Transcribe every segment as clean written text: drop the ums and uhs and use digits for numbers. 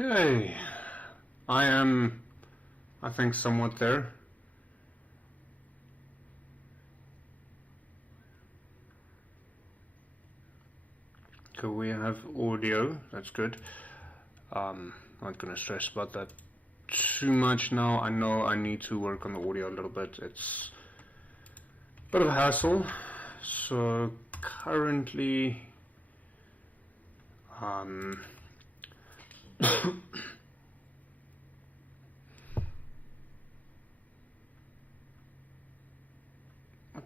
Okay, I think, somewhat there. Okay, we have audio, that's good. Not gonna stress about that too much now. I know I need to work on the audio a little bit. It's a bit of a hassle. So currently, what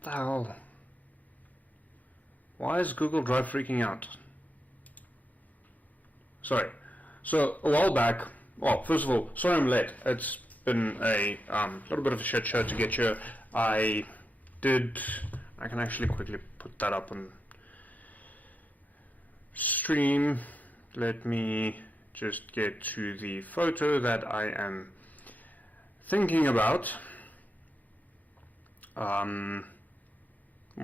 the hell? Why is Google Drive freaking out? Sorry. So a while back, well, first of all, sorry I'm late. It's been a little bit of a shit show to get here. I can actually quickly put that up on stream. Let me just get to the photo that I am thinking about. Well,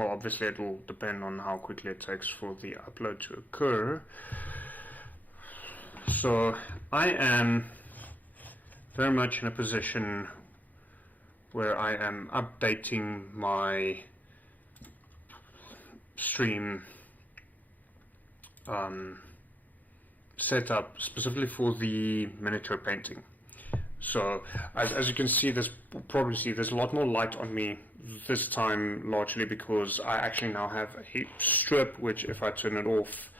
obviously it will depend on how quickly it takes for the upload to occur. So I am very much in a position where I am updating my stream setup specifically for the miniature painting. So as you can see, there's a lot more light on me this time, largely because I actually now have a strip, which if I turn it off,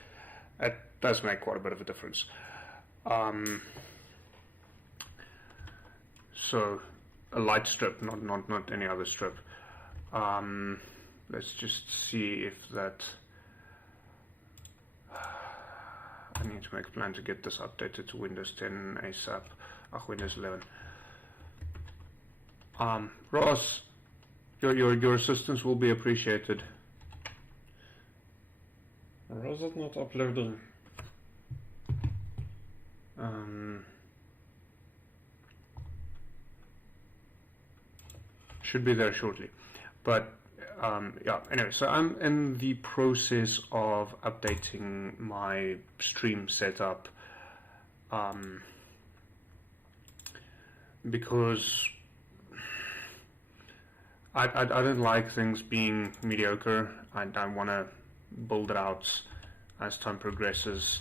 it does make quite a bit of a difference. So a light strip, not any other strip. Let's just see if that. I need to make a plan to get this updated to Windows 10 ASAP. Windows 11. Ross, your assistance will be appreciated. Or is it not uploading? Should be there shortly. But yeah, anyway, so I'm in the process of updating my stream setup because I don't like things being mediocre. I want to build it out as time progresses.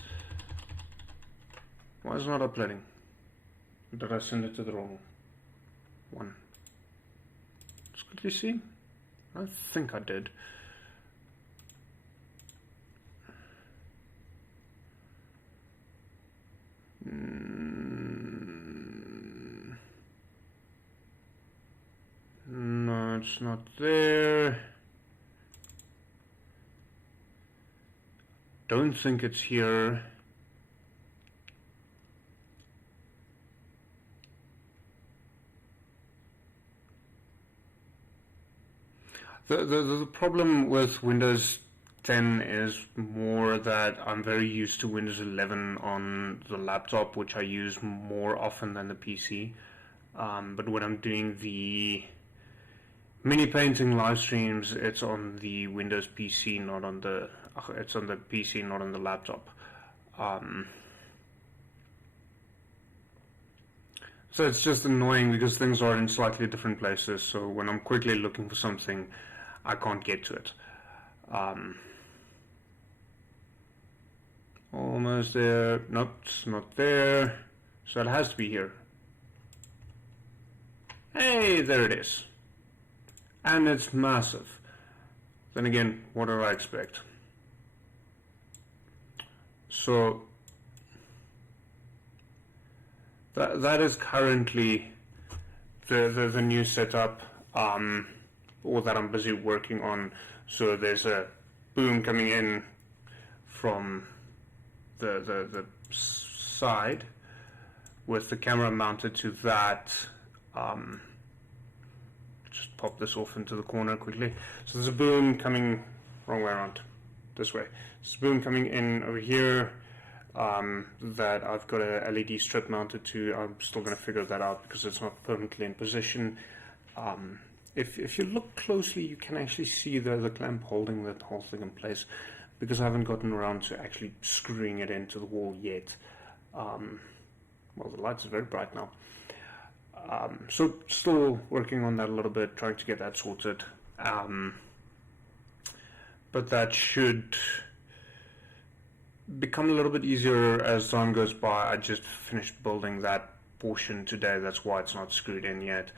Why is it not uploading? Did I send it to the wrong one? Let's quickly see. I think I did. No, it's not there. Don't think it's here. The problem with Windows 10 is more that I'm very used to Windows 11 on the laptop, which I use more often than the PC. But when I'm doing the mini painting live streams, it's on the Windows PC, not on the. It's on the PC, not on the laptop. So it's just annoying because things are in slightly different places. So when I'm quickly looking for something, I can't get to it. Almost there. Nope, it's not there. So it has to be here. Hey, there it is. And it's massive. Then again, what do I expect? So that is currently the new setup, or that I'm busy working on. So there's a boom coming in from the side with the camera mounted to that. Just pop this off into the corner quickly. So there's a boom coming, wrong way around, this way. There's a boom coming in over here that I've got a LED strip mounted to. I'm still going to figure that out because it's not permanently in position. If you look closely, you can actually see the clamp holding that whole thing in place, because I haven't gotten around to actually screwing it into the wall yet. well, the lights are very bright now. So still working on that a little bit, trying to get that sorted. But that should become a little bit easier as time goes by. I just finished building that portion today, that's why it's not screwed in yet,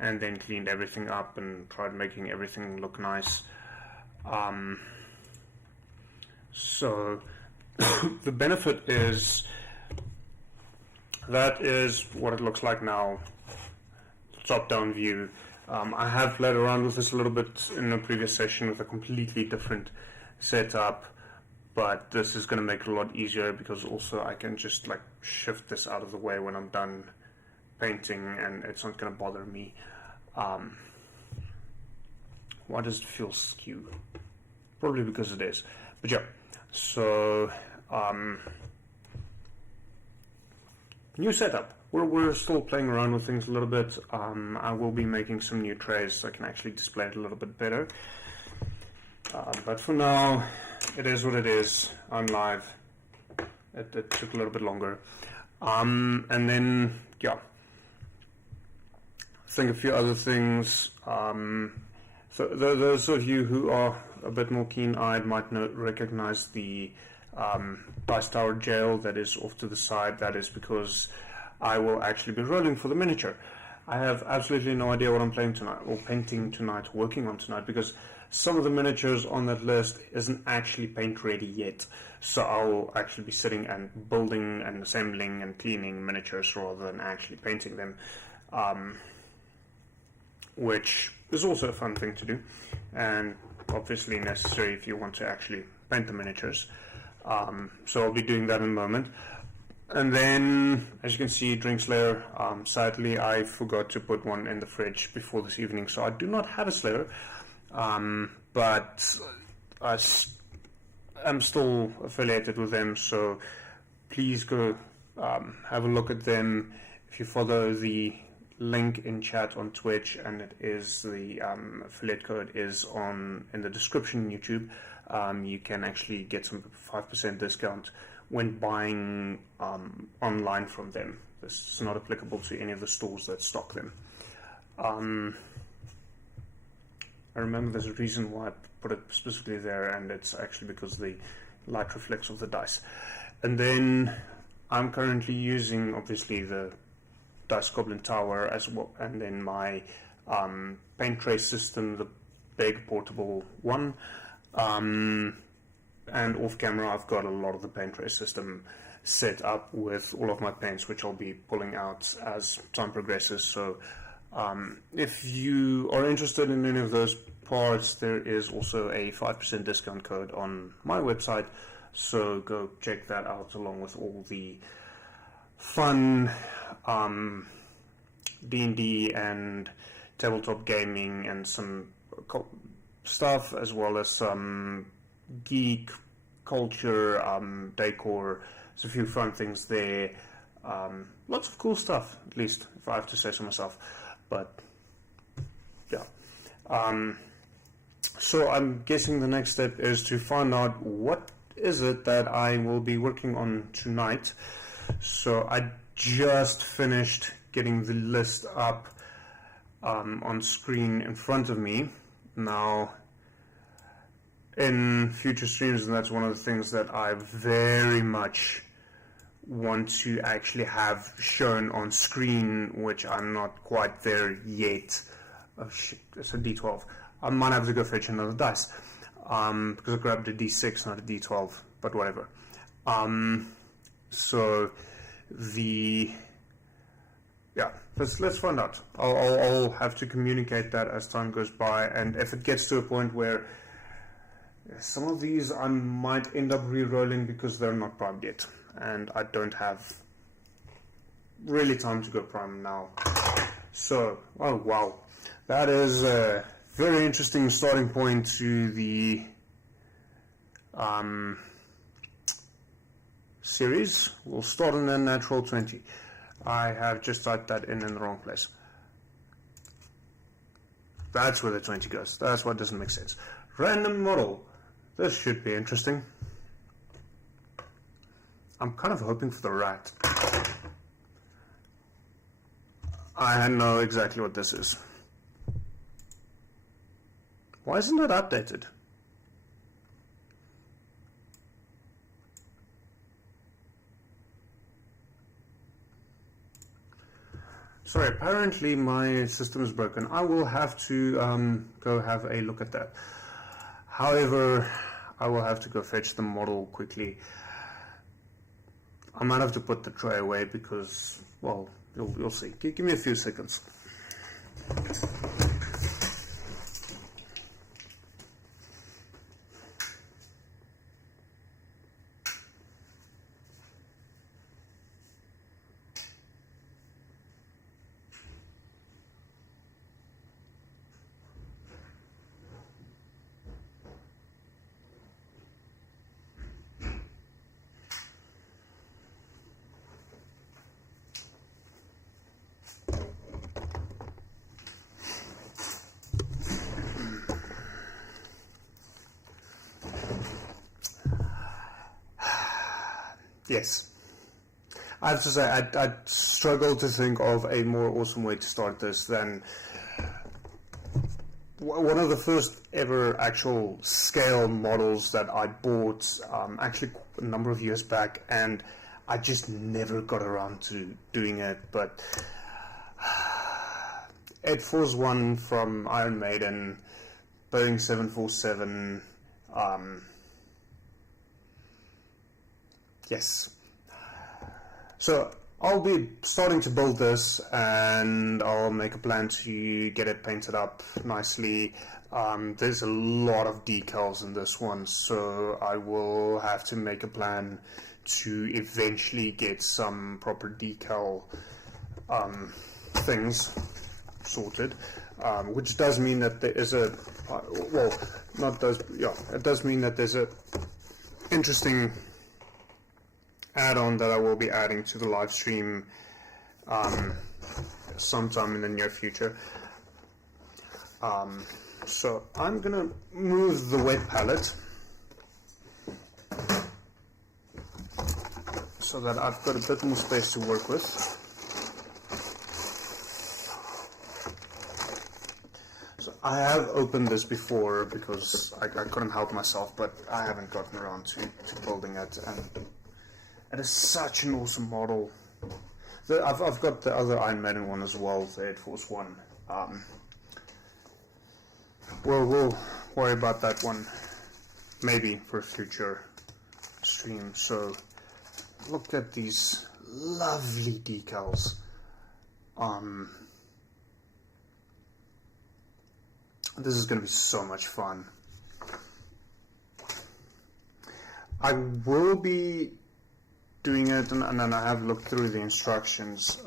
and then cleaned everything up and tried making everything look nice. So the benefit is that is what it looks like now, top down view. I have played around with this a little bit in a previous session with a completely different setup, but this is going to make it a lot easier because also I can just like shift this out of the way when I'm done painting and it's not going to bother me. Why does it feel skew? Probably because it is. But yeah, so new setup. We're still playing around with things a little bit. I will be making some new trays so I can actually display it a little bit better. But for now, it is what it is. I'm live. It took a little bit longer. And then, yeah. I think a few other things. So those of you who are a bit more keen-eyed might recognize the Dice Tower jail that is off to the side. That is because I will actually be rolling for the miniature. I have absolutely no idea what I'm playing tonight, or painting tonight, working on tonight, because some of the miniatures on that list isn't actually paint ready yet. So I'll actually be sitting and building and assembling and cleaning miniatures rather than actually painting them, which is also a fun thing to do, and obviously necessary if you want to actually paint the miniatures. So I'll be doing that in a moment. And then, as you can see, Drink Slayer. Sadly, I forgot to put one in the fridge before this evening, so I do not have a Slayer. But I'm still affiliated with them, so please go have a look at them. If you follow the link in chat on Twitch, and it is the affiliate code is in the description on YouTube, you can actually get some 5% discount when buying online from them. This is not applicable to any of the stores that stock them. I remember there's a reason why I put it specifically there, and it's actually because the light reflects off the dice. And then I'm currently using obviously the Dice Goblin Tower as well, and then my paint tray system, the big portable one. And off camera I've got a lot of the paint tray system set up with all of my paints, which I'll be pulling out as time progresses. So if you are interested in any of those parts, there is also a 5% discount code on my website, so go check that out, along with all the fun D&D and tabletop gaming and some stuff, as well as some geek culture, decor. There's a few fun things there. Lots of cool stuff, at least if I have to say so myself. But yeah. So I'm guessing the next step is to find out what is it that I will be working on tonight. So I just finished getting the list up on screen in front of me. Now, in future streams, and that's one of the things that I very much want to actually have shown on screen, which I'm not quite there yet. Oh shit, it's a D12. I might have to go fetch another dice, because I grabbed a D6, not a D12, but whatever. So let's find out. I'll have to communicate that as time goes by, and if it gets to a point where some of these I might end up re-rolling because they're not primed yet, and I don't have really time to go prime now. So, oh wow, that is a very interesting starting point to the series. We'll start on a natural 20. I have just typed that in the wrong place. That's where the 20 goes. That's what doesn't make sense. Random model. This should be interesting. I'm kind of hoping for the rat. I know exactly what this is. Why isn't it updated? Sorry, apparently my system is broken. I will have to go have a look at that. However, I will have to go fetch the model quickly. I might have to put the tray away because, well, you'll see. Give me a few seconds. Yes. I have to say, I struggle to think of a more awesome way to start this than one of the first ever actual scale models that I bought actually a number of years back, and I just never got around to doing it. But Ed Force One from Iron Maiden, Boeing 747, yes. So I'll be starting to build this, and I'll make a plan to get it painted up nicely. There's a lot of decals in this one, so I will have to make a plan to eventually get some proper decal things sorted, which does mean that there is a it does mean that there's a interesting add-on that I will be adding to the live stream sometime in the near future. So I'm gonna move the wet palette so that I've got a bit more space to work with. So I have opened this before because I couldn't help myself, but I haven't gotten around to building it, and it is such an awesome model. I've got the other Iron Maiden one as well, the Air Force One. We'll worry about that one maybe for a future stream. So look at these lovely decals. This is going to be so much fun. I will be doing it, and then I have looked through the instructions.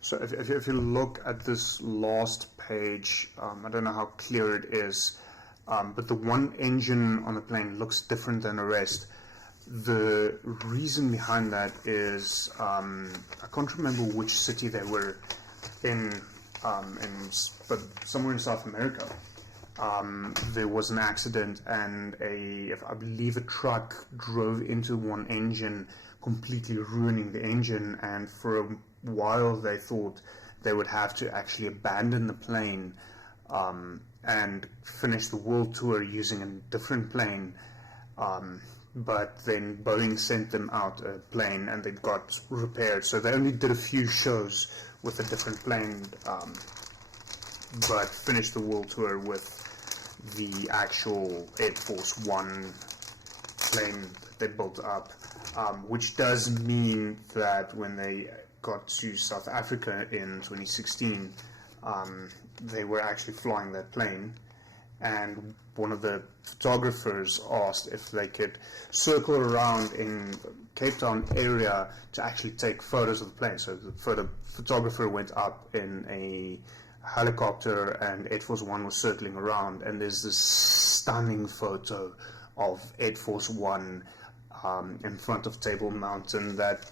So if you look at this last page, I don't know how clear it is, but the one engine on the plane looks different than the rest. The reason behind that is I can't remember which city they were in, but somewhere in South America. There was an accident, and I believe a truck drove into one engine, completely ruining the engine, and for a while they thought they would have to actually abandon the plane and finish the world tour using a different plane, but then Boeing sent them out a plane and they got repaired, so they only did a few shows with a different plane, but finished the world tour with the actual Air Force One plane they built up, which does mean that when they got to South Africa in 2016, they were actually flying that plane, and one of the photographers asked if they could circle around in Cape Town area to actually take photos of the plane. So the photographer went up in a helicopter, and Air Force One was circling around, and there's this stunning photo of Air Force One in front of Table Mountain that,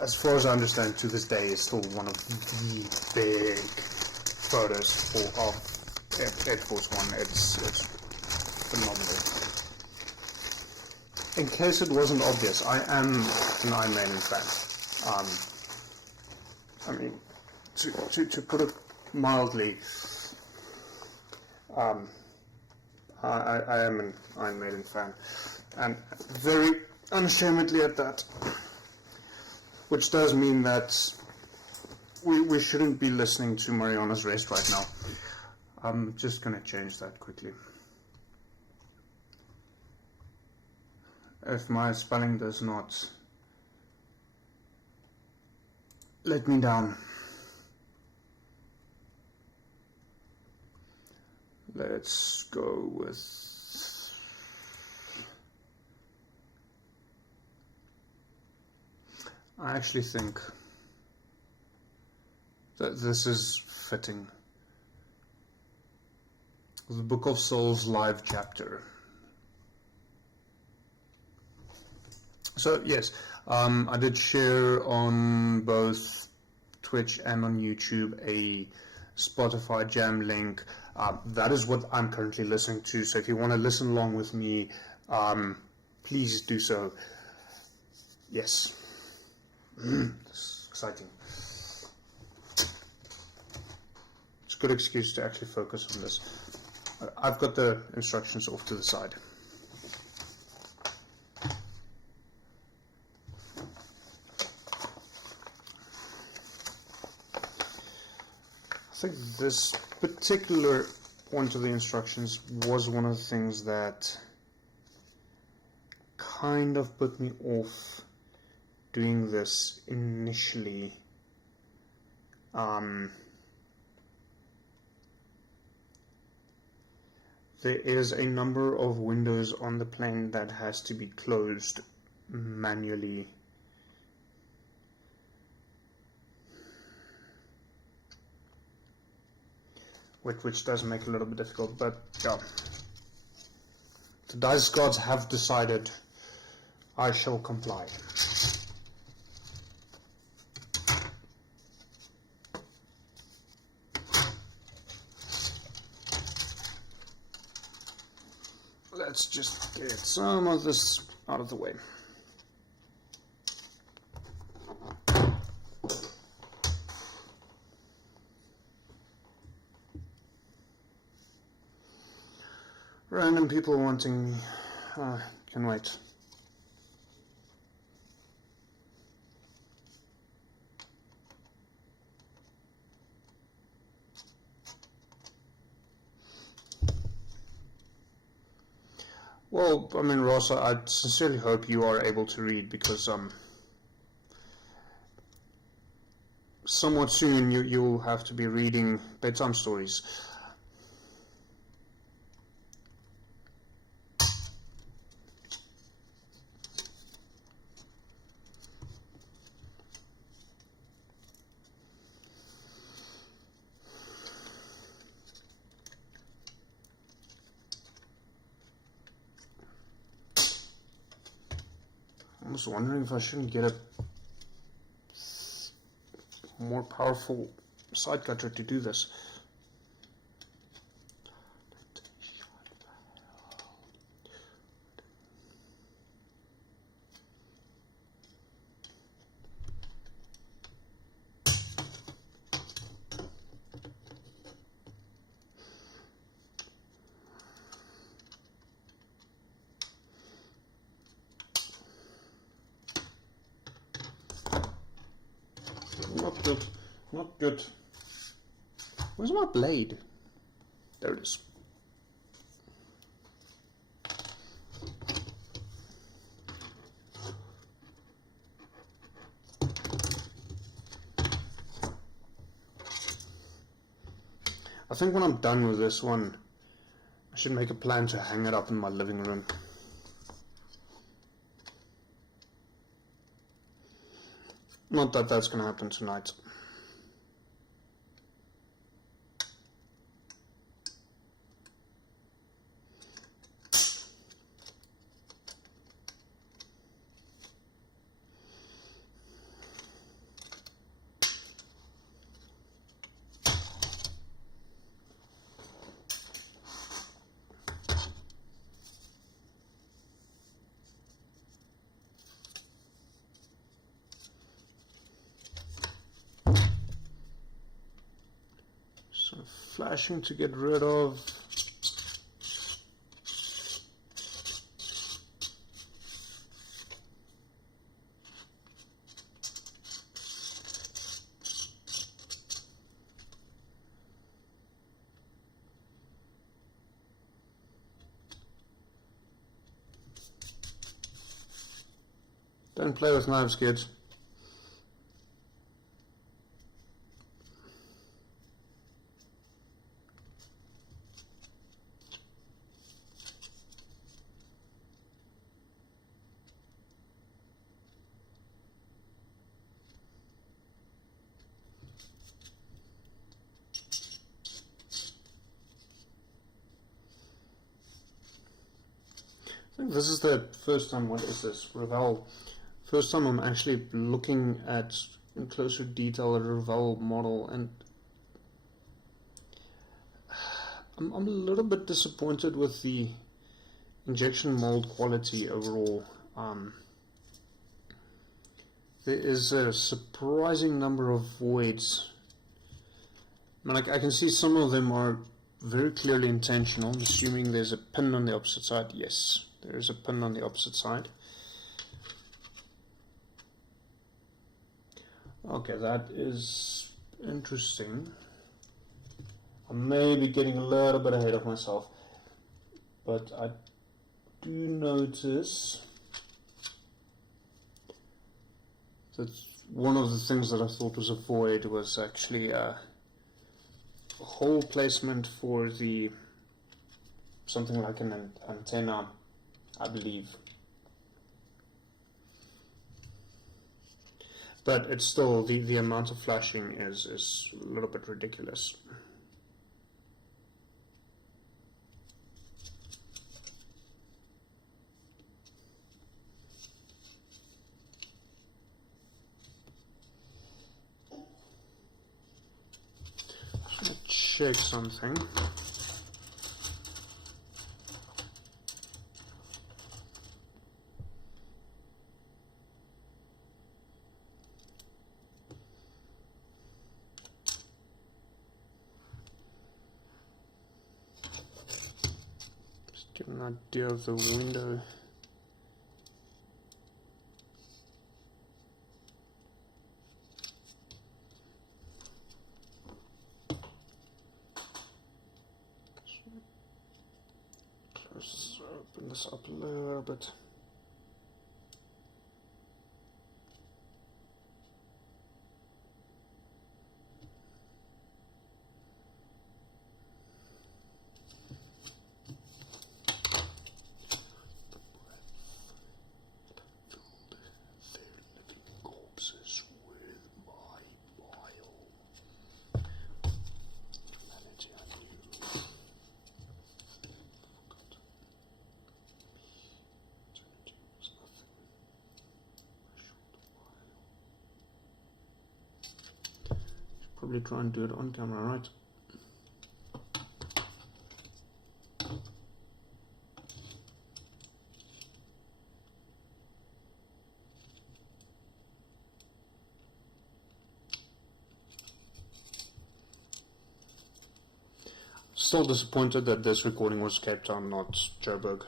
as far as I understand, to this day is still one of the big photos of Air Force One. It's phenomenal. In case it wasn't obvious, I am an Iron Maiden fan. I mean, to put it mildly, I am an Iron Maiden fan, and very unashamedly at that, which does mean that we shouldn't be listening to Mariana's Rest right now. I'm just going to change that quickly. If my spelling does not let me down. Let's go with I actually think that this is fitting. The Book of Souls live chapter. So yes, I did share on both Twitch and on YouTube a Spotify Jam link. That is what I'm currently listening to, so if you want to listen along with me, please do so. Yes. This is exciting. It's a good excuse to actually focus on this. I've got the instructions off to the side. I think this particular point of the instructions was one of the things that kind of put me off doing this initially. There is a number of windows on the plane that has to be closed manually. Which does make it a little bit difficult, but yeah. The dice gods have decided I shall comply. Let's just get some of this out of the way. Random people wanting me. Can wait. Well, I mean, Ross, I sincerely hope you are able to read, because somewhat soon you'll have to be reading bedtime stories. I was wondering if I shouldn't get a more powerful side cutter to do this. Not good. Not good. Where's my blade? There it is. I think when I'm done with this one, I should make a plan to hang it up in my living room. Not that that's going to happen tonight. flashing to get rid of. Don't play with knives, kids. I think this is the first time, what is this? Revel. First time I'm actually looking at in closer detail a Revel model, and I'm a little bit disappointed with the injection mold quality overall. There is a surprising number of voids. I mean, I can see some of them are very clearly intentional. I'm assuming there's a pin on the opposite side. Yes, there is a pin on the opposite side. Okay, that is interesting. I may be getting a little bit ahead of myself, but I do notice that one of the things that I thought was a void was actually a hole placement for the something like an antenna, I believe. But it's still, the amount of flashing is a little bit ridiculous. Just want to check something. Get an idea of the window. Open this up a little bit. Probably try and do it on camera, right? Still disappointed that this recording was Cape Town, not Joburg.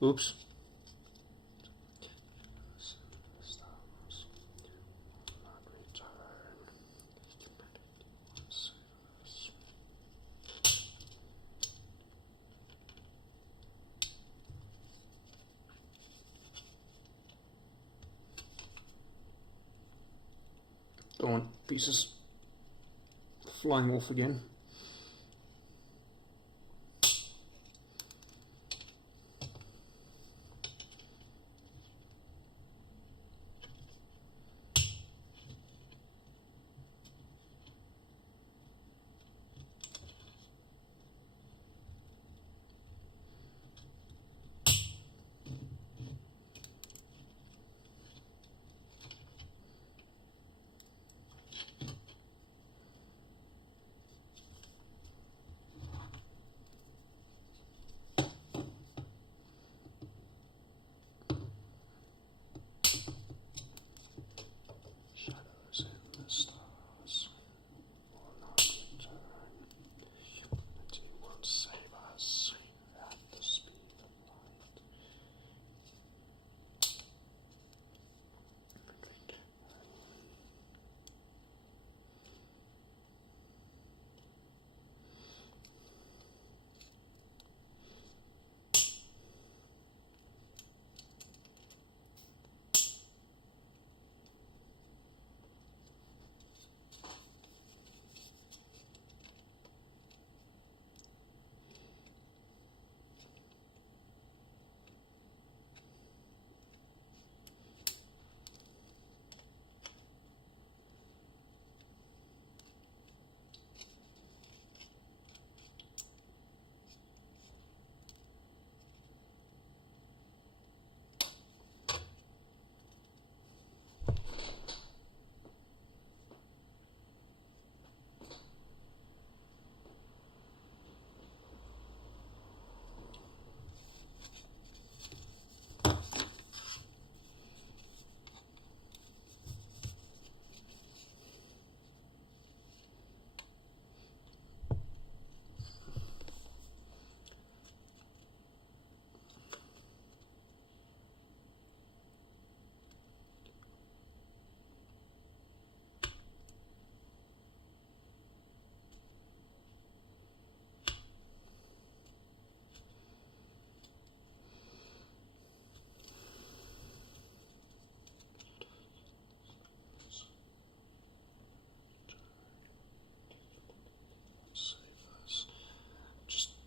Oops. Don't want pieces flying off again.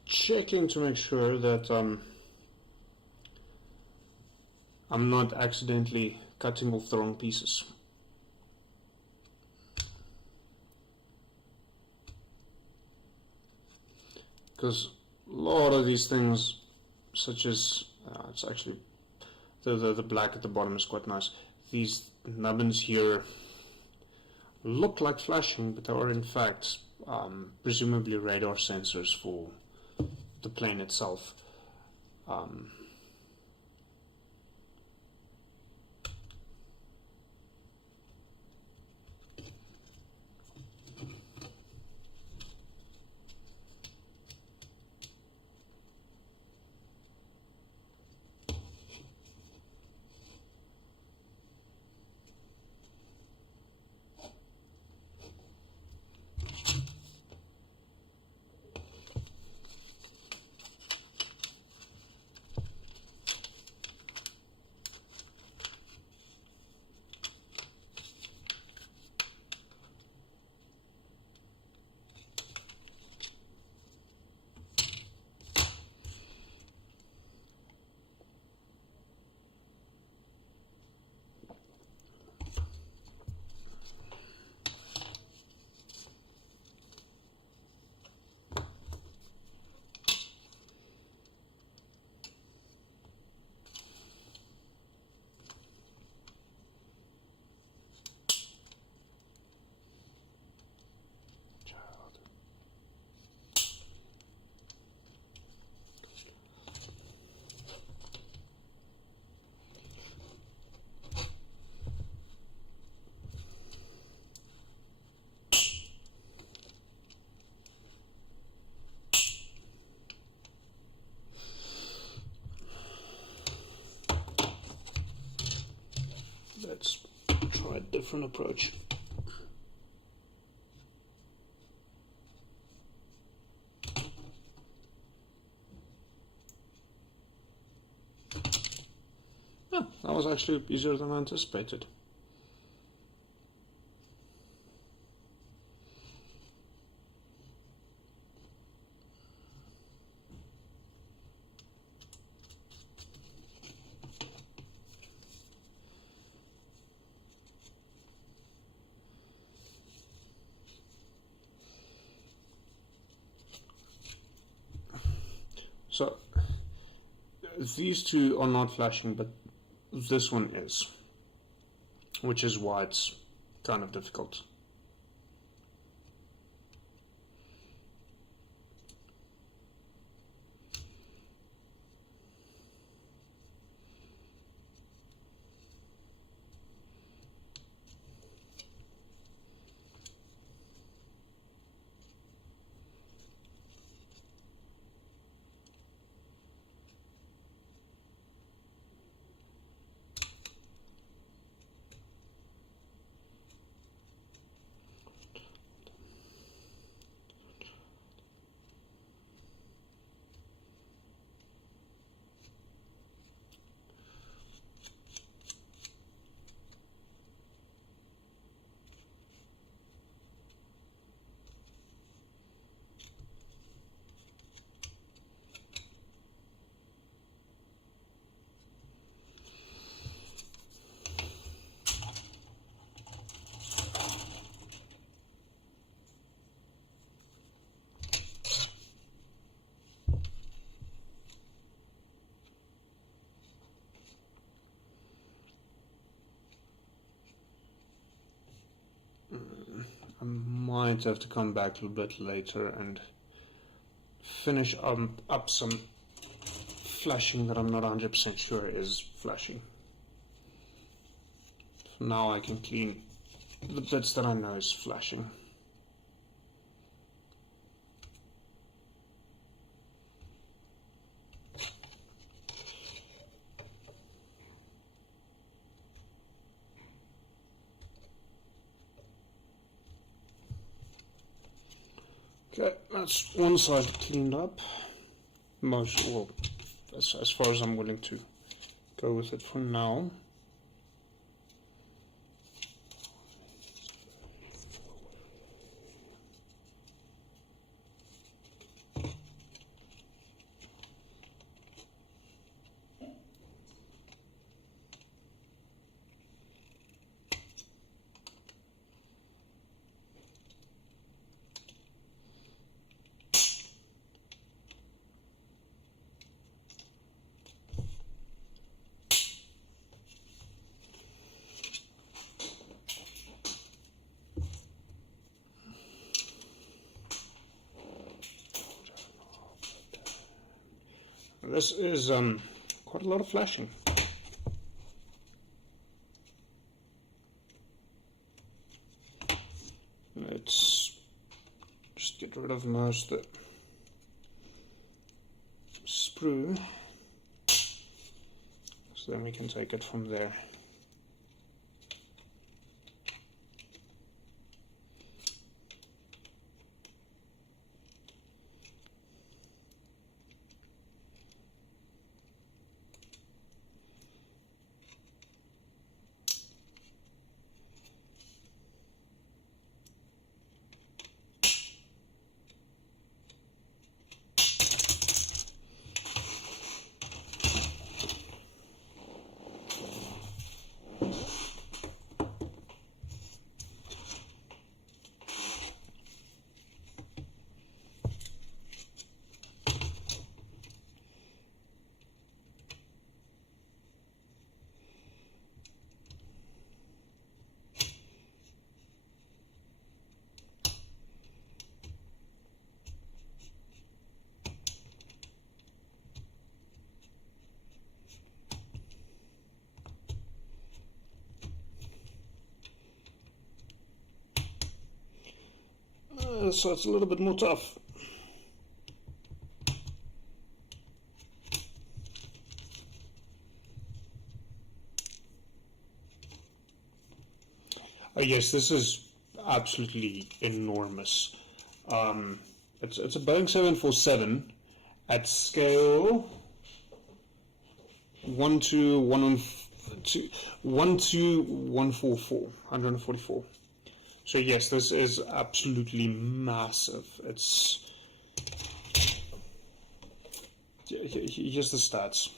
Checking to make sure that I'm not accidentally cutting off the wrong pieces. Because a lot of these things, such as it's actually the black at the bottom is quite nice. These nubbins here look like flashing, but they are in fact presumably radar sensors for the plane itself. Let's try a different approach. Oh, that was actually easier than I anticipated. So these two are not flashing, but this one is, which is why it's kind of difficult. I might have to come back a little bit later and finish up some flashing that I'm not 100% sure is flashing. For now I can clean the bits that I know is flashing. Okay, that's one side cleaned up. Well, as far as I'm willing to go with it for now. This is quite a lot of flashing. Let's just get rid of most of the sprue, so then we can take it from there. So it's a little bit more tough. Yes, this is absolutely enormous. It's a Boeing 747 at scale 1:144. So yes, this is absolutely massive. It's here's the stats.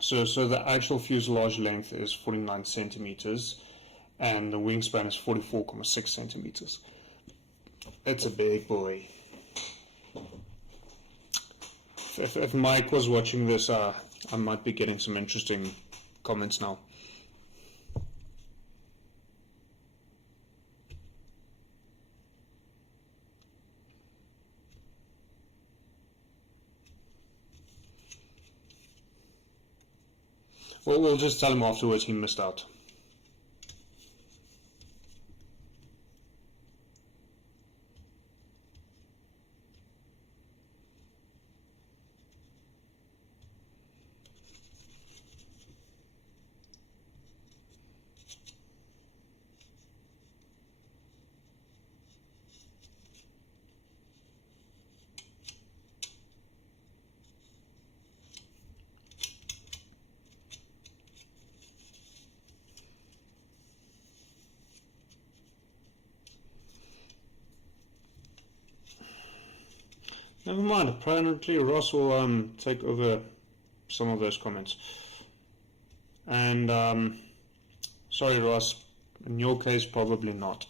So the actual fuselage length is 49 centimeters, and the wingspan is 44.6 centimeters. It's a big boy. If Mike was watching this, I might be getting some interesting comments now. Well, we'll just tell him afterwards he missed out. Never mind, apparently Ross will take over some of those comments. And sorry Ross, in your case probably not.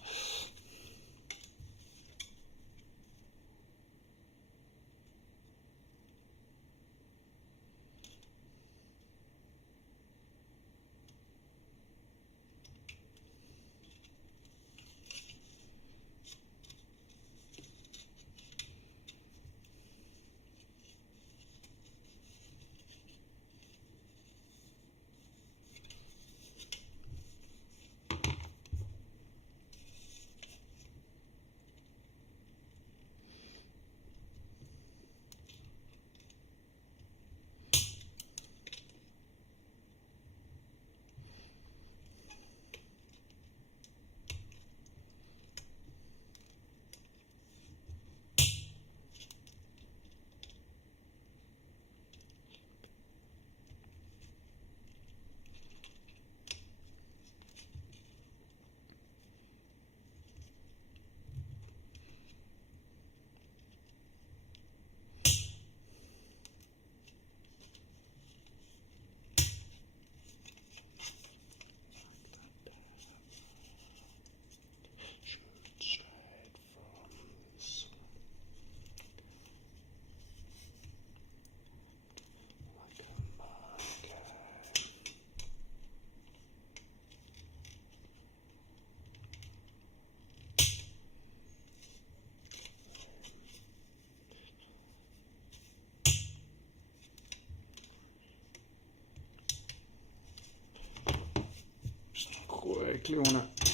Quickly want to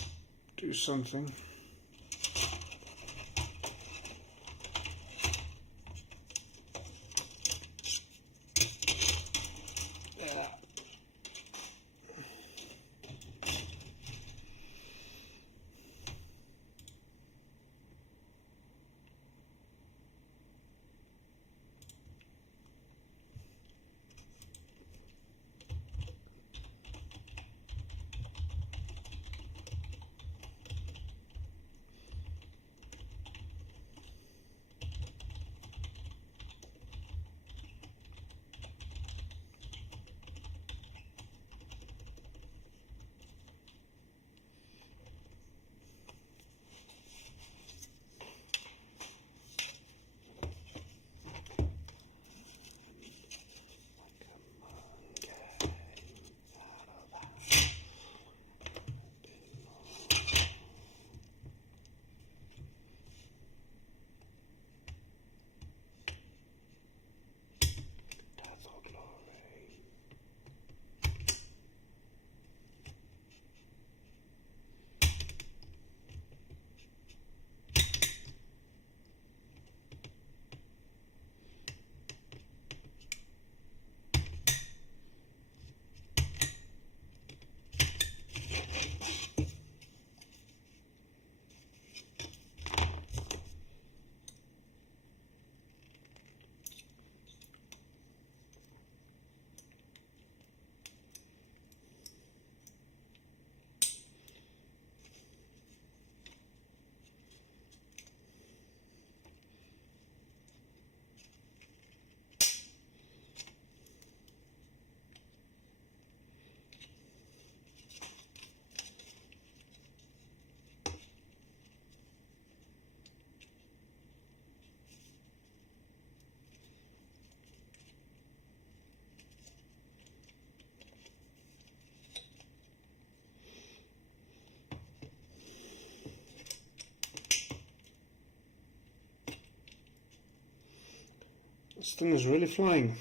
do something. This thing is really flying.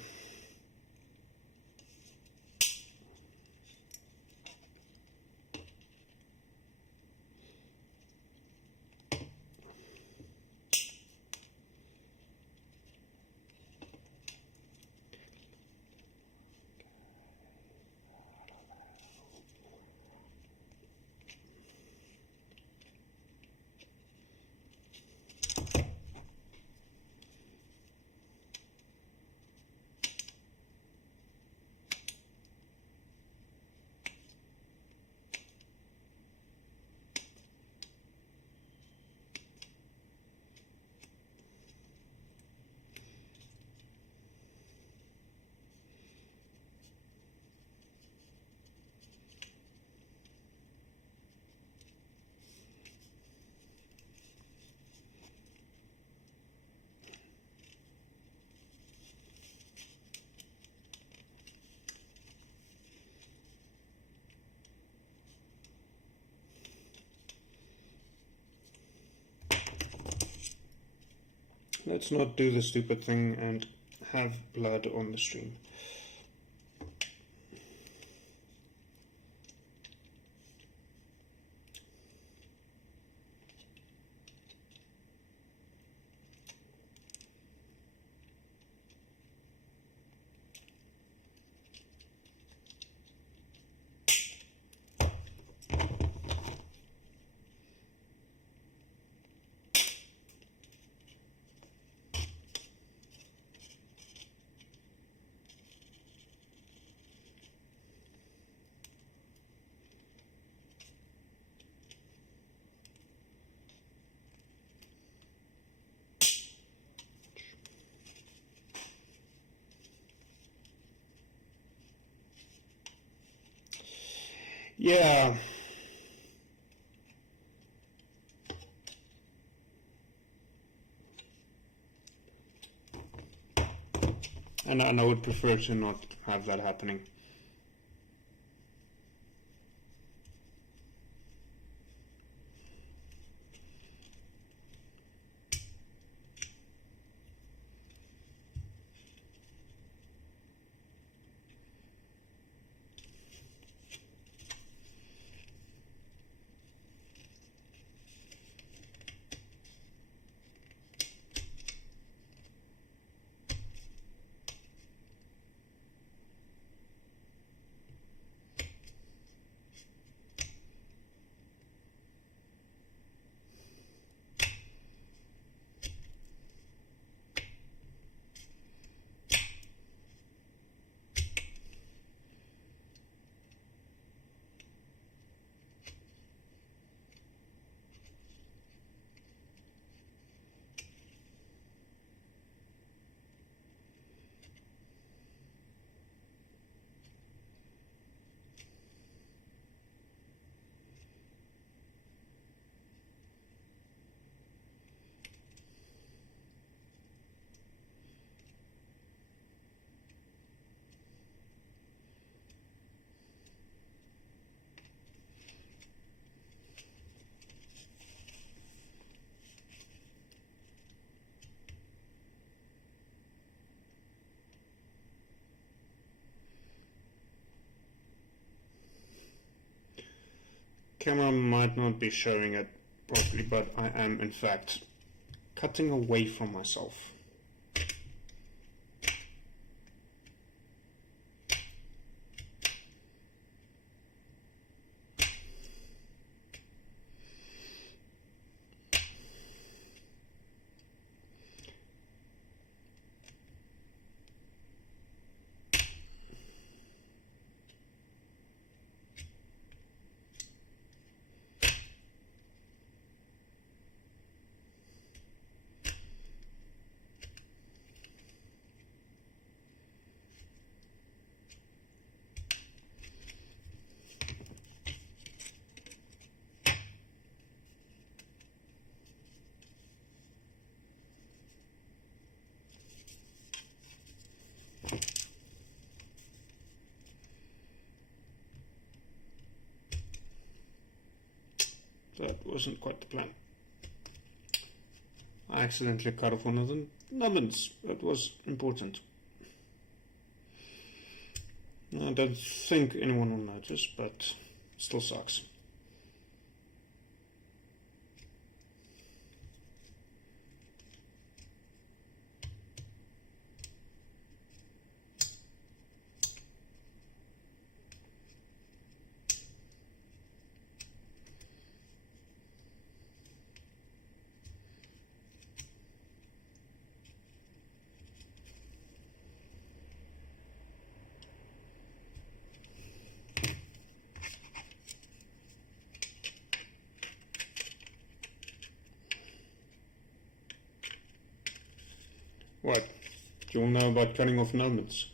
Let's not do the stupid thing and have blood on the stream. Yeah. And I would prefer to not have that happening. Camera might not be showing it properly, but I am in fact cutting away from myself. That wasn't quite the plan. I accidentally cut off one of them. nubbins. That was important. I don't think anyone will notice, but it still sucks. What? Do you all know about cutting off nubbins?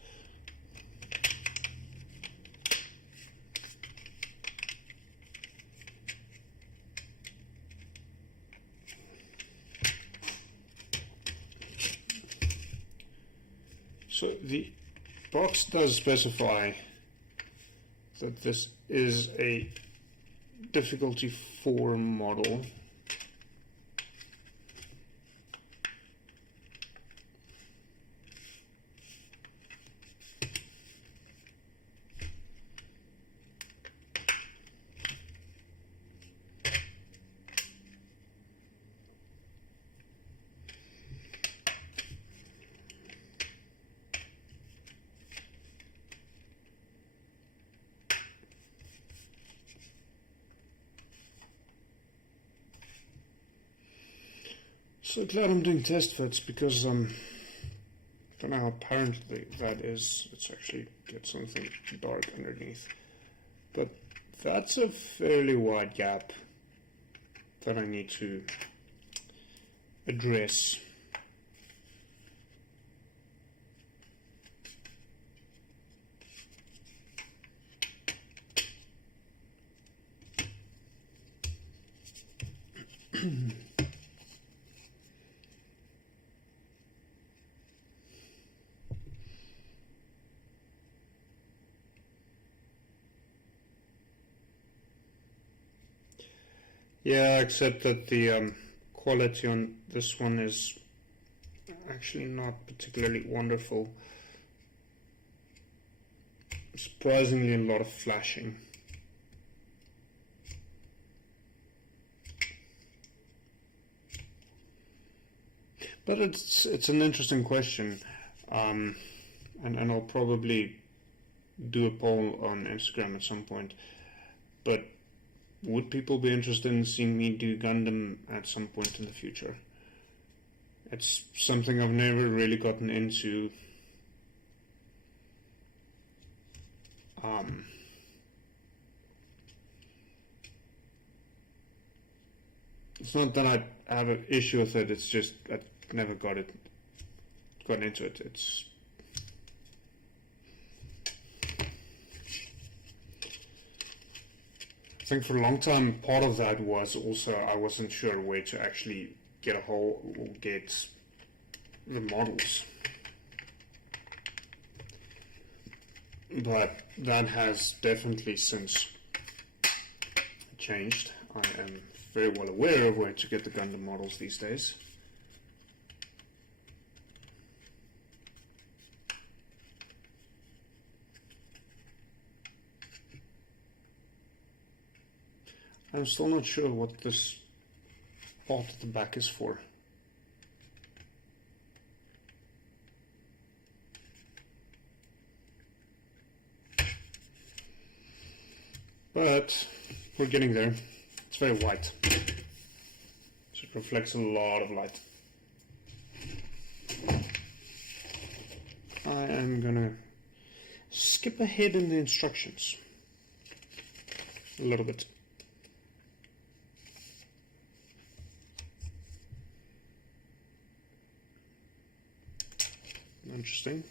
So the box does specify that this is a difficulty 4 model. So glad I'm doing test fits because I don't know how apparent that is. Let's actually get something dark underneath. But that's a fairly wide gap that I need to address. Yeah, except that the quality on this one is actually not particularly wonderful. Surprisingly, a lot of flashing. But it's an interesting question, and I'll probably do a poll on Instagram at some point. But would people be interested in seeing me do Gundam at some point in the future? It's something I've never really gotten into. It's not that I have an issue with it, it's just I never gotten into it. It's I think for a long time, part of that was also I wasn't sure where to actually get get the models. But that has definitely since changed. I am very well aware of where to get the Gundam models these days. I'm still not sure what this part at the back is for. But we're getting there. It's very white. So it reflects a lot of light. I am gonna skip ahead in the instructions a little bit. Interesting.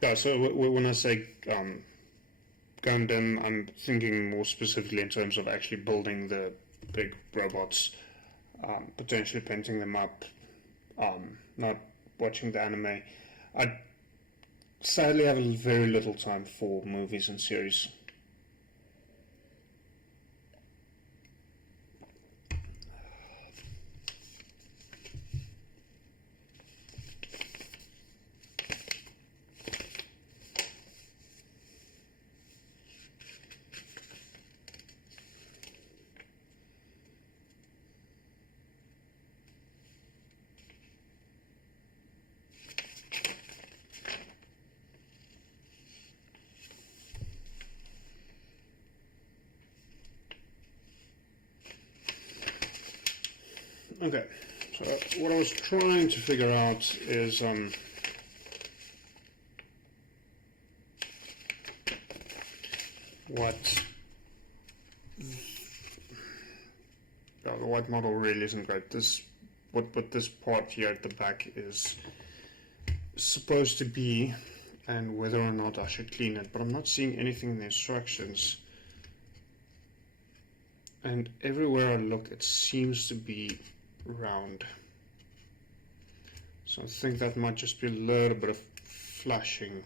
Yeah, so when I say Gundam, I'm thinking more specifically in terms of actually building the big robots, potentially painting them up, not watching the anime. I sadly have very little time for movies and series. Okay, so what I was trying to figure out is what the white model really isn't great. What this part here at the back is supposed to be, and whether or not I should clean it, but I'm not seeing anything in the instructions. And everywhere I look, it seems to be round. So I think that might just be a little bit of flashing.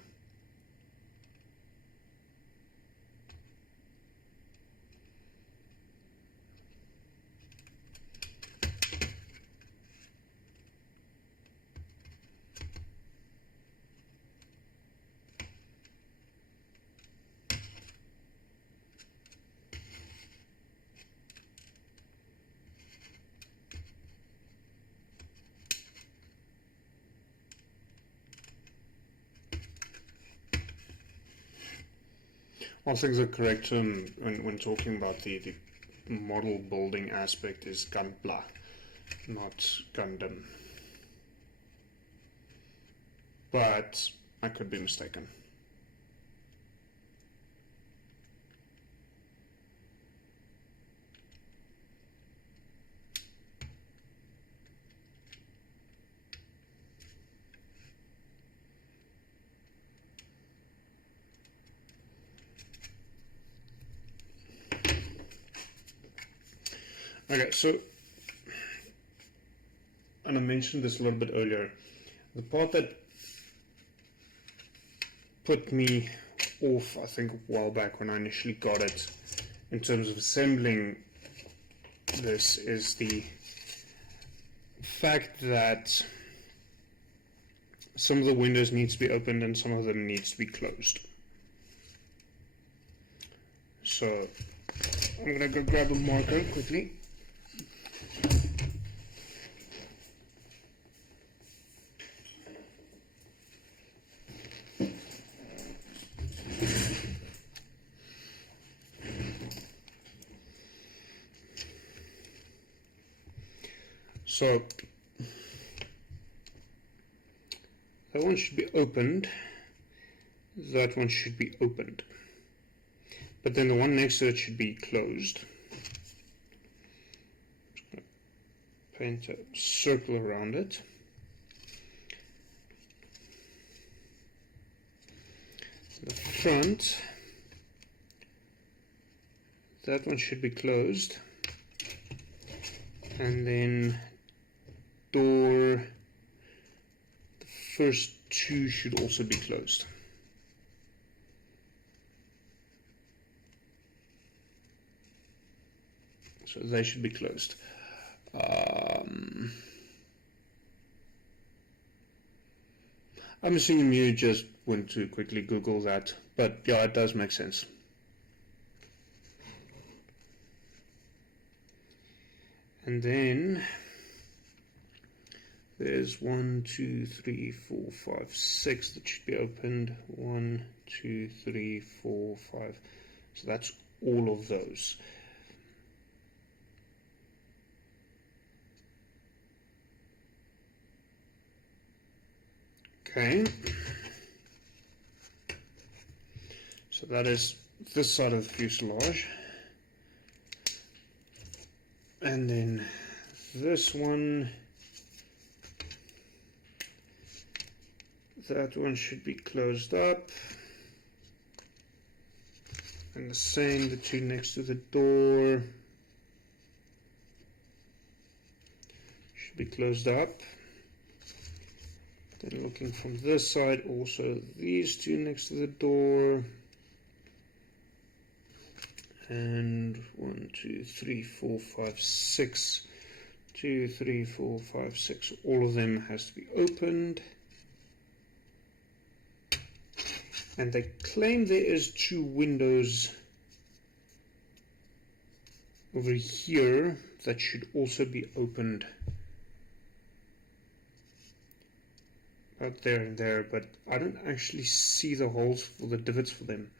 All things are correct when talking about the model building aspect is Gunpla, not Gundam. But I could be mistaken. Okay, so, and I mentioned this a little bit earlier, the part that put me off, I think, a while back when I initially got it, in terms of assembling this, is the fact that some of the windows need to be opened and some of them needs to be closed. So, I'm going to go grab a marker quickly. So, that one should be opened, that one should be opened, but then the one next to it should be closed. Just going to paint a circle around it. The front, that one should be closed, and then door, the first two should also be closed. So they should be closed. I'm assuming you just went to quickly Google that, but yeah, it does make sense. And then there's 1, 2, 3, 4, 5, 6 that should be opened. 1, 2, 3, 4, 5. So that's all of those. Okay. So that is this side of the fuselage. And then this one, that one should be closed up. And the same, the two next to the door should be closed up. Then looking from this side, also these two next to the door. And 1, 2, 3, 4, 5, 6. 2, 3, 4, 5, 6. All of them has to be opened. And they claim there is 2 windows over here that should also be opened. Right there and there, but I don't actually see the holes for the divots for them,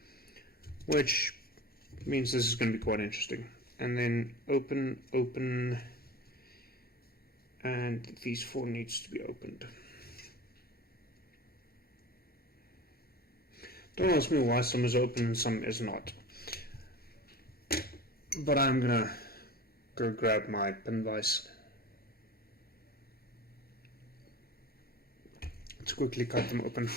which means this is going to be quite interesting. And then open, open, and these 4 needs to be opened. Don't ask me why some is open and some is not. But I'm gonna go grab my pin vise. Let's quickly cut them open.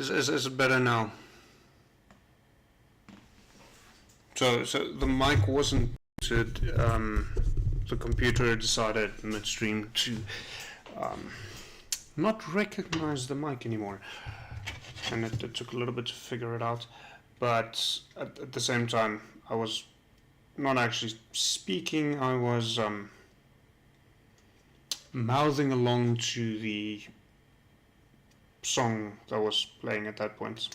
Is it better now? So the mic wasn't muted. The computer decided midstream to not recognize the mic anymore, and it took a little bit to figure it out. But at the same time, I was not actually speaking. I was mouthing along to the song that was playing at that point.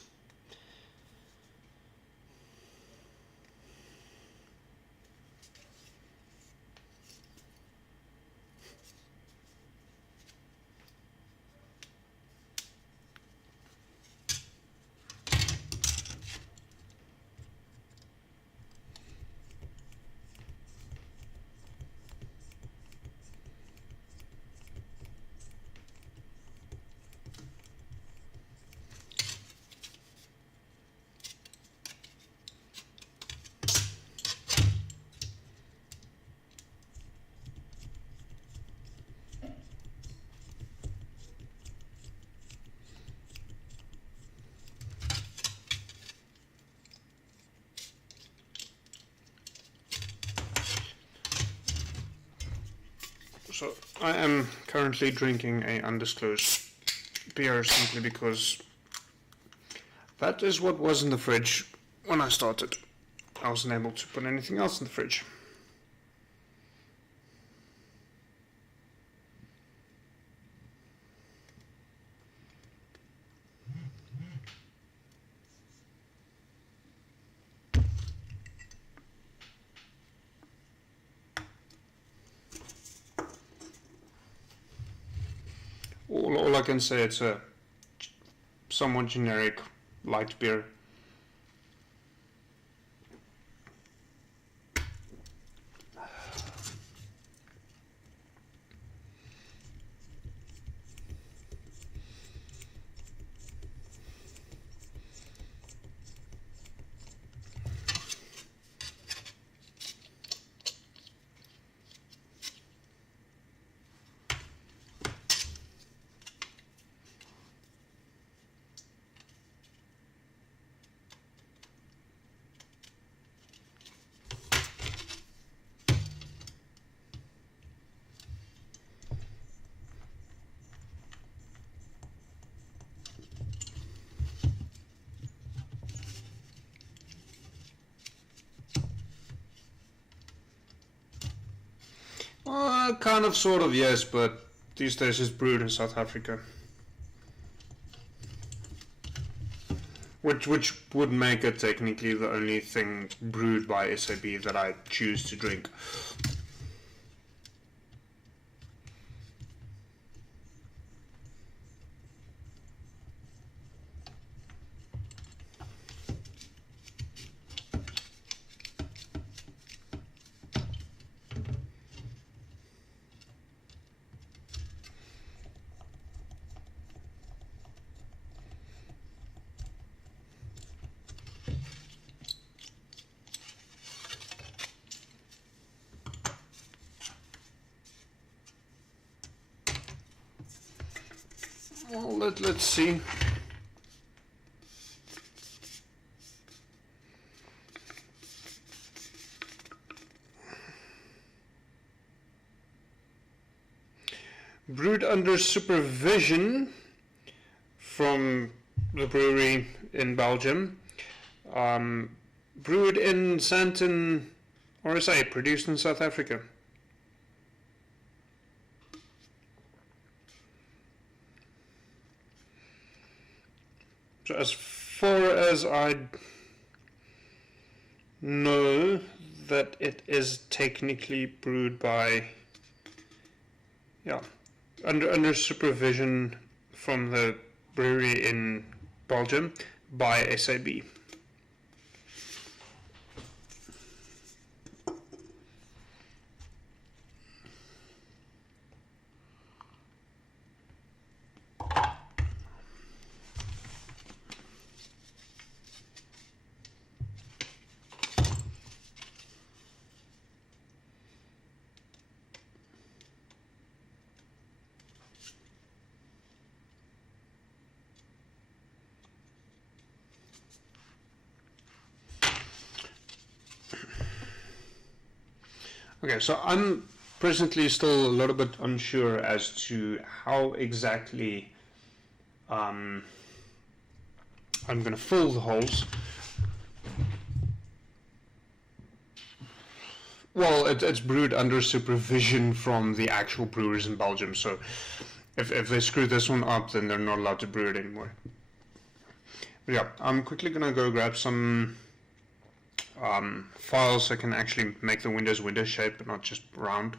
So I am currently drinking a undisclosed beer simply because that is what was in the fridge when I started. I wasn't able to put anything else in the fridge. All I can say, it's a somewhat generic light beer. Kind of, sort of, yes, but these days it's brewed in South Africa. Which would make it technically the only thing brewed by SAB that I choose to drink. Well, let's see. Brewed under supervision from the brewery in Belgium. Brewed in Sandton, RSA, produced in South Africa. So as far as I know, that it is technically brewed by, under supervision from the brewery in Belgium by SAB. Okay, so I'm presently still a little bit unsure as to how exactly I'm going to fill the holes. Well, it's brewed under supervision from the actual brewers in Belgium, so if they screw this one up, then they're not allowed to brew it anymore. But yeah, I'm quickly going to go grab some files so I can actually make the windows window shape and not just round.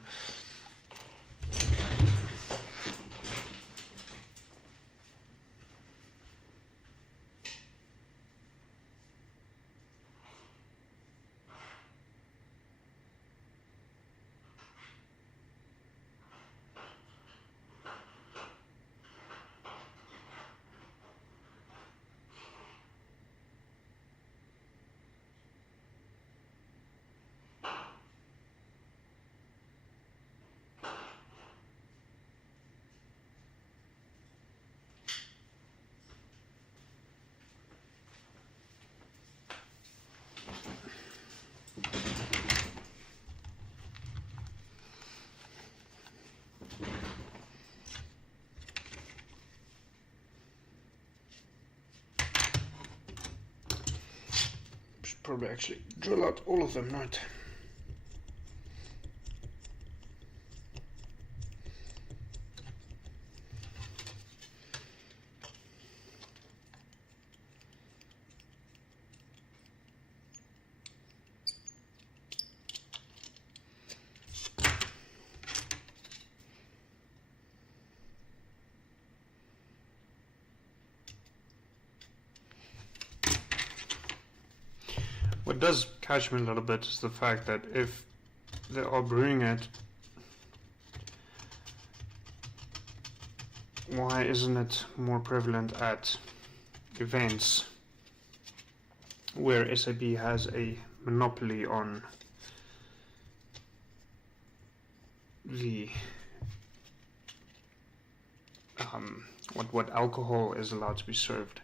Probably actually drill out all of them, right? What does catch me a little bit is the fact that if they are brewing it, why isn't it more prevalent at events where SAB has a monopoly on the what alcohol is allowed to be served?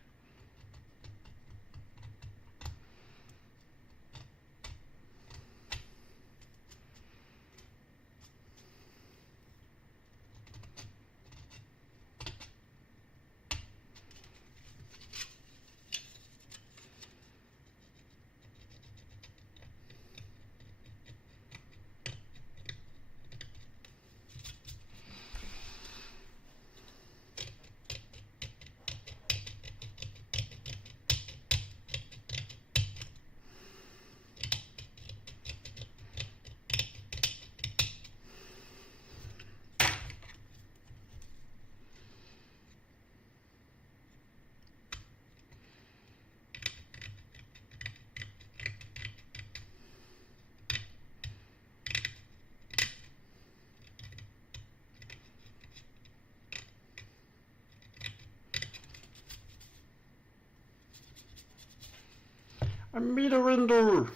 A meter window!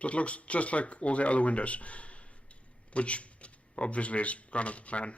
That looks just like all the other windows, which obviously is kind of the plan.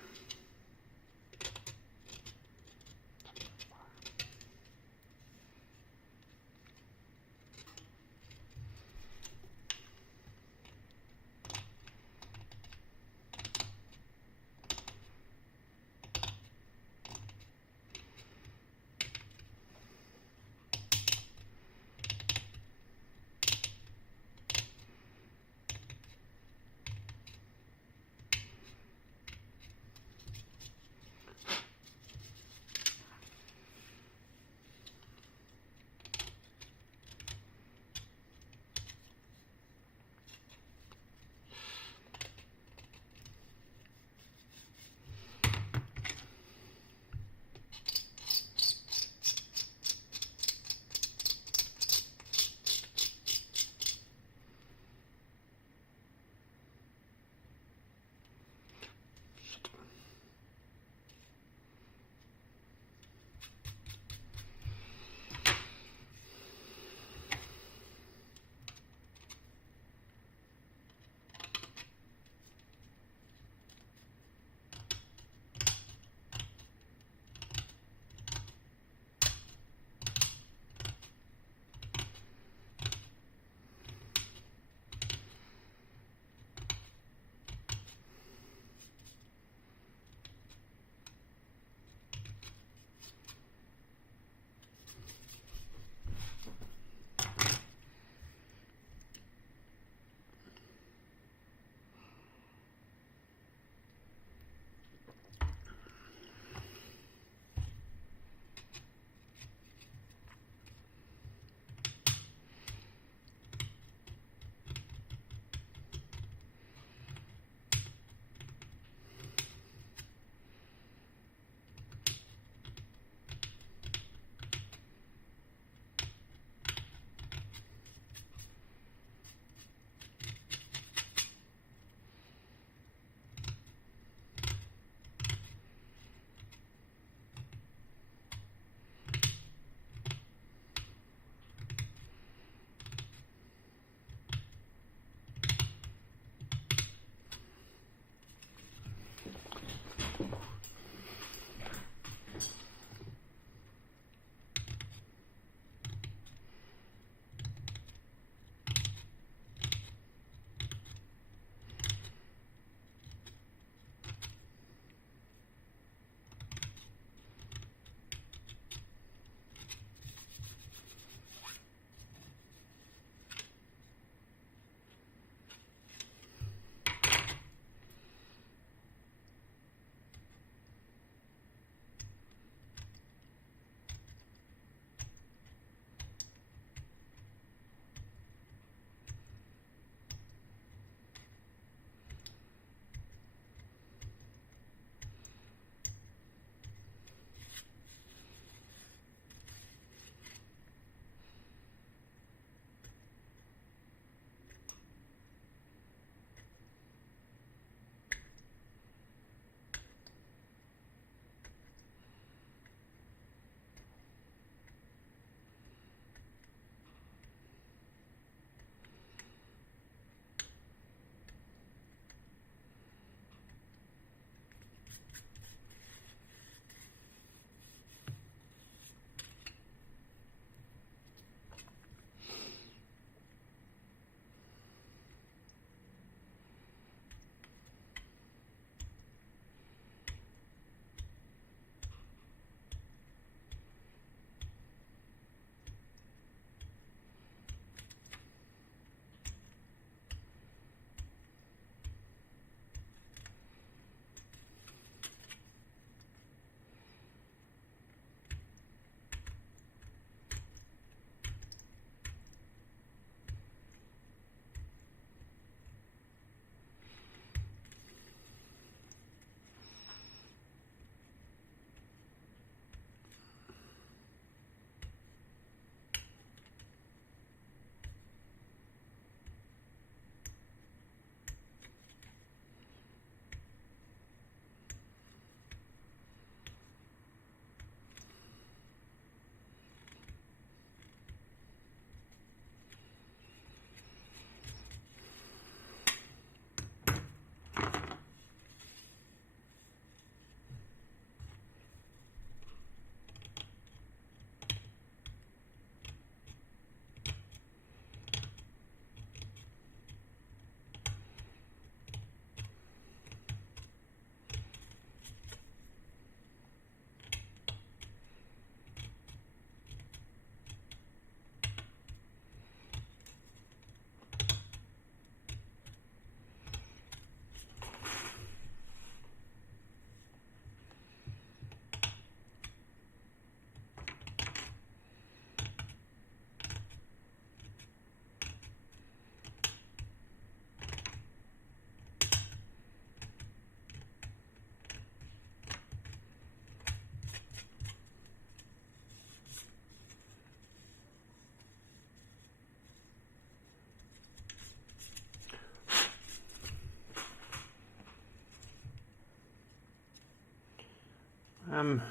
am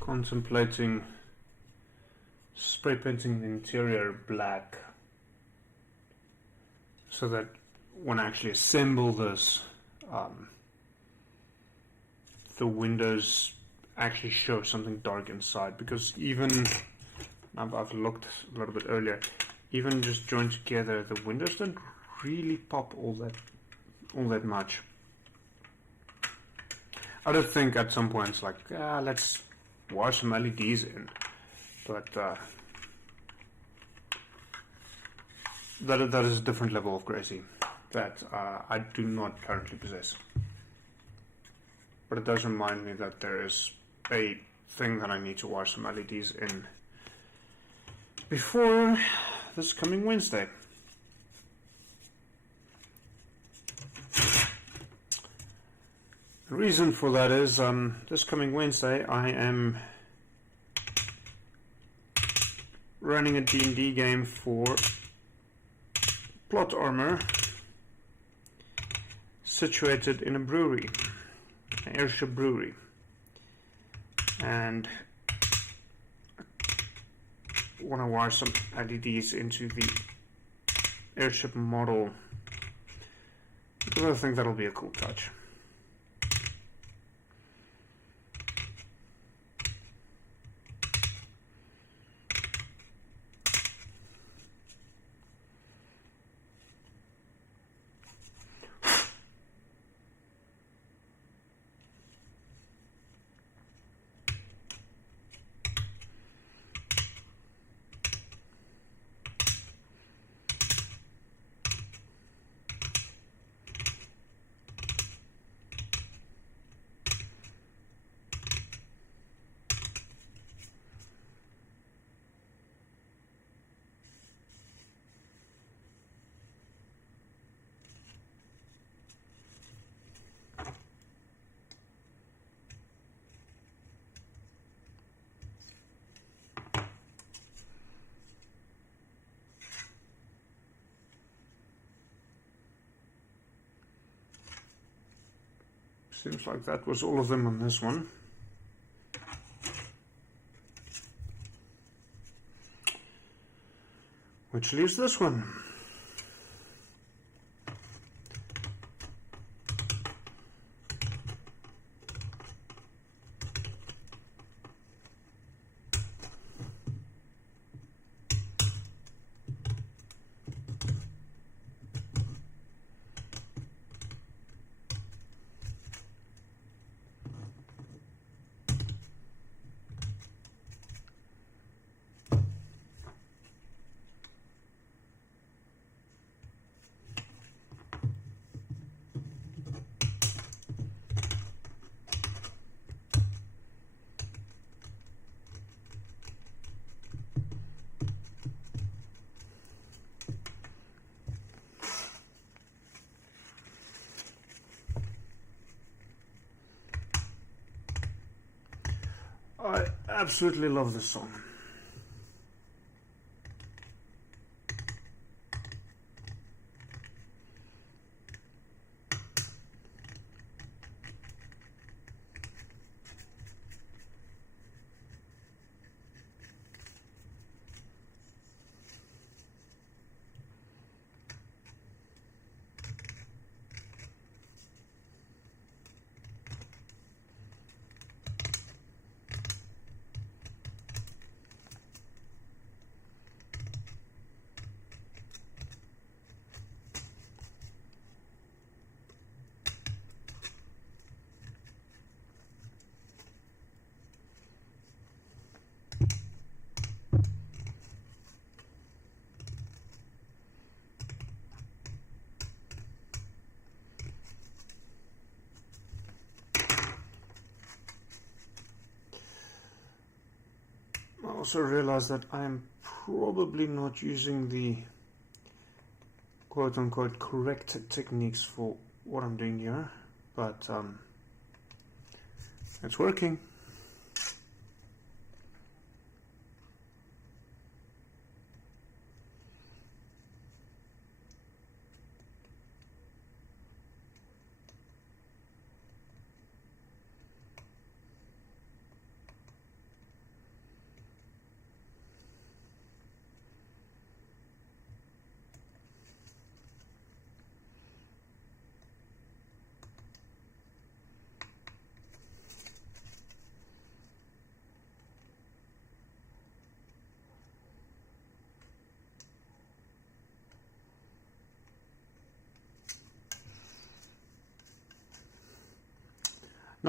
contemplating spray painting the interior black so that when I actually assemble this, the windows actually show something dark inside, because even I've looked a little bit earlier, even just joined together, the windows don't really pop all that much. I don't think at some point it's like, let's wire some LEDs in, but that is a different level of crazy that I do not currently possess. But it does remind me that there is a thing that I need to wire some LEDs in before this coming Wednesday. The reason for that is this coming Wednesday I am running a D&D game for plot armor situated in a brewery, an airship brewery, and I want to wire some LEDs into the airship model because I think that'll be a cool touch. Seems like that was all of them on this one. Which leaves this one. I absolutely love this song. I also realized that I'm probably not using the quote-unquote correct techniques for what I'm doing here, but it's working.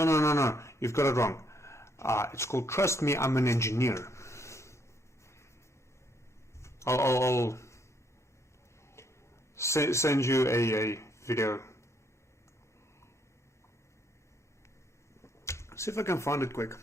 No. You've got it wrong. It's called Trust Me, I'm an Engineer. I'll send you a video. See if I can find it quick.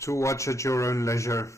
To watch at your own leisure.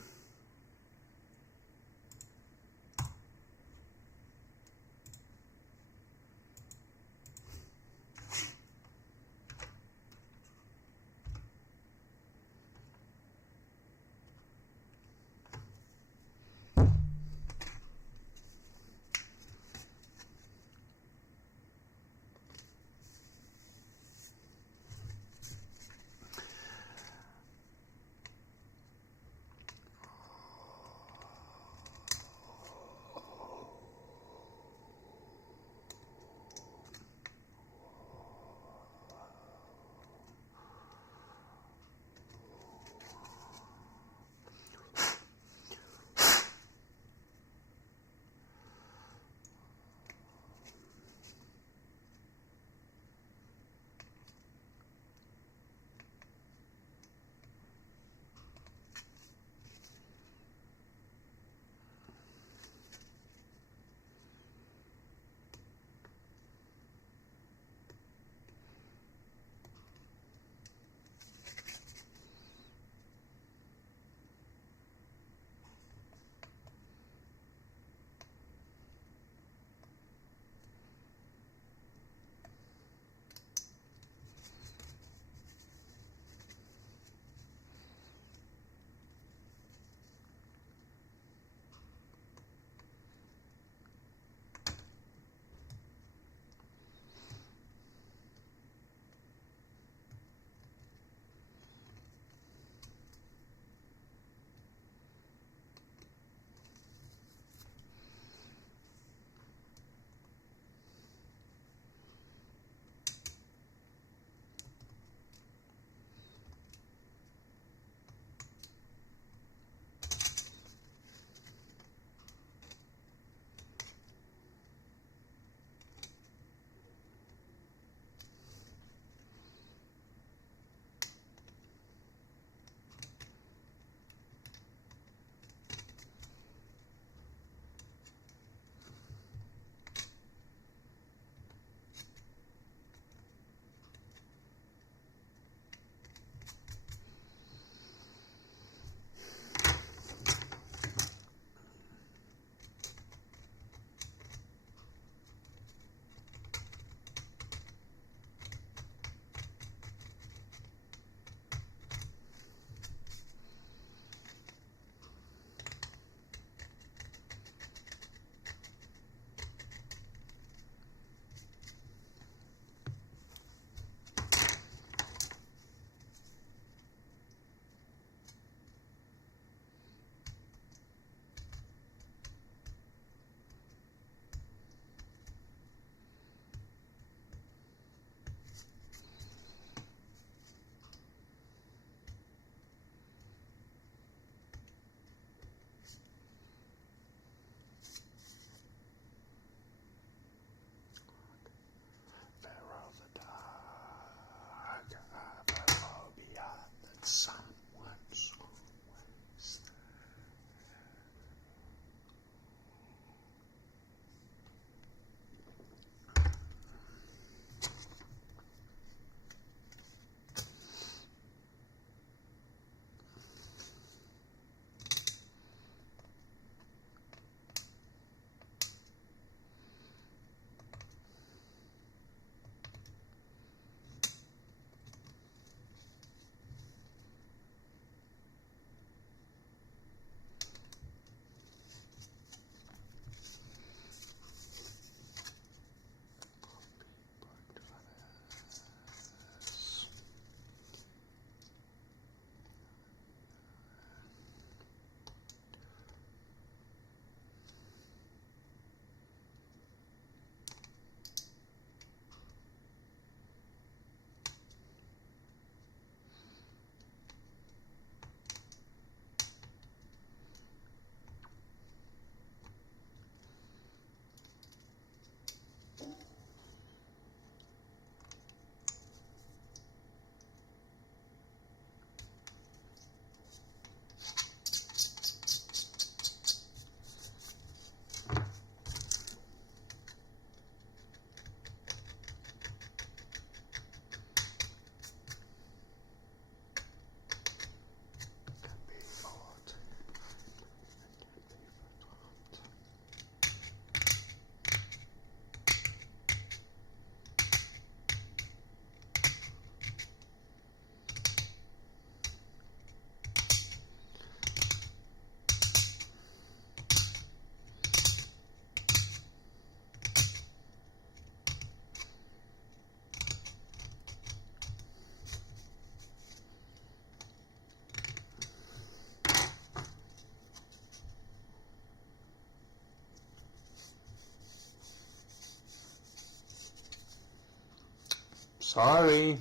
Sorry.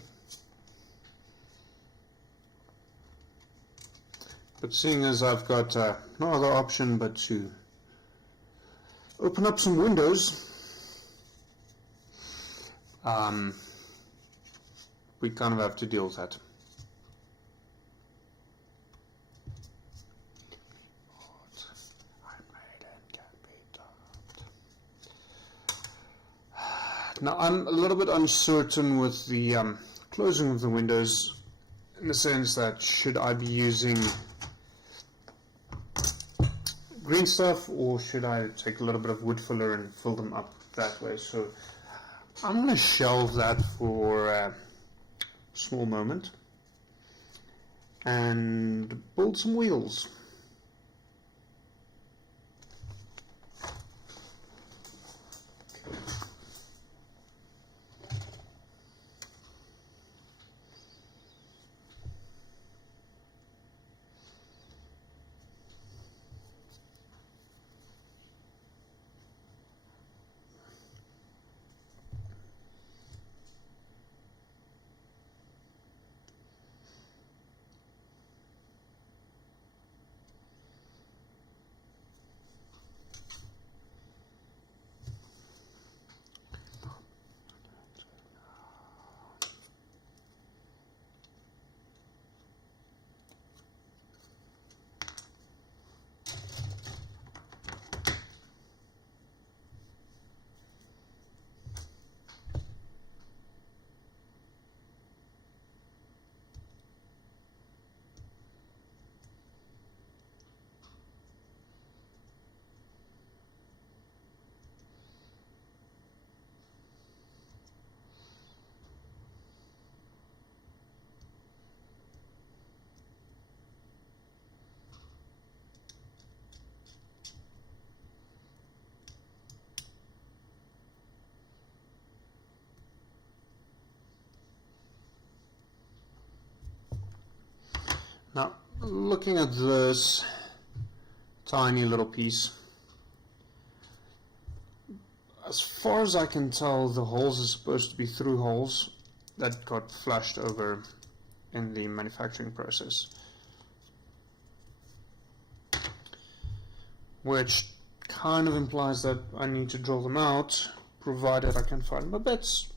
But seeing as I've got no other option but to open up some windows, we kind of have to deal with that. Now I'm a little bit uncertain with the closing of the windows, in the sense that should I be using green stuff or should I take a little bit of wood filler and fill them up that way. So I'm going to shelve that for a small moment and build some wheels. Now, looking at this tiny little piece, as far as I can tell, the holes are supposed to be through holes that got flushed over in the manufacturing process, which kind of implies that I need to drill them out, provided I can find my bits.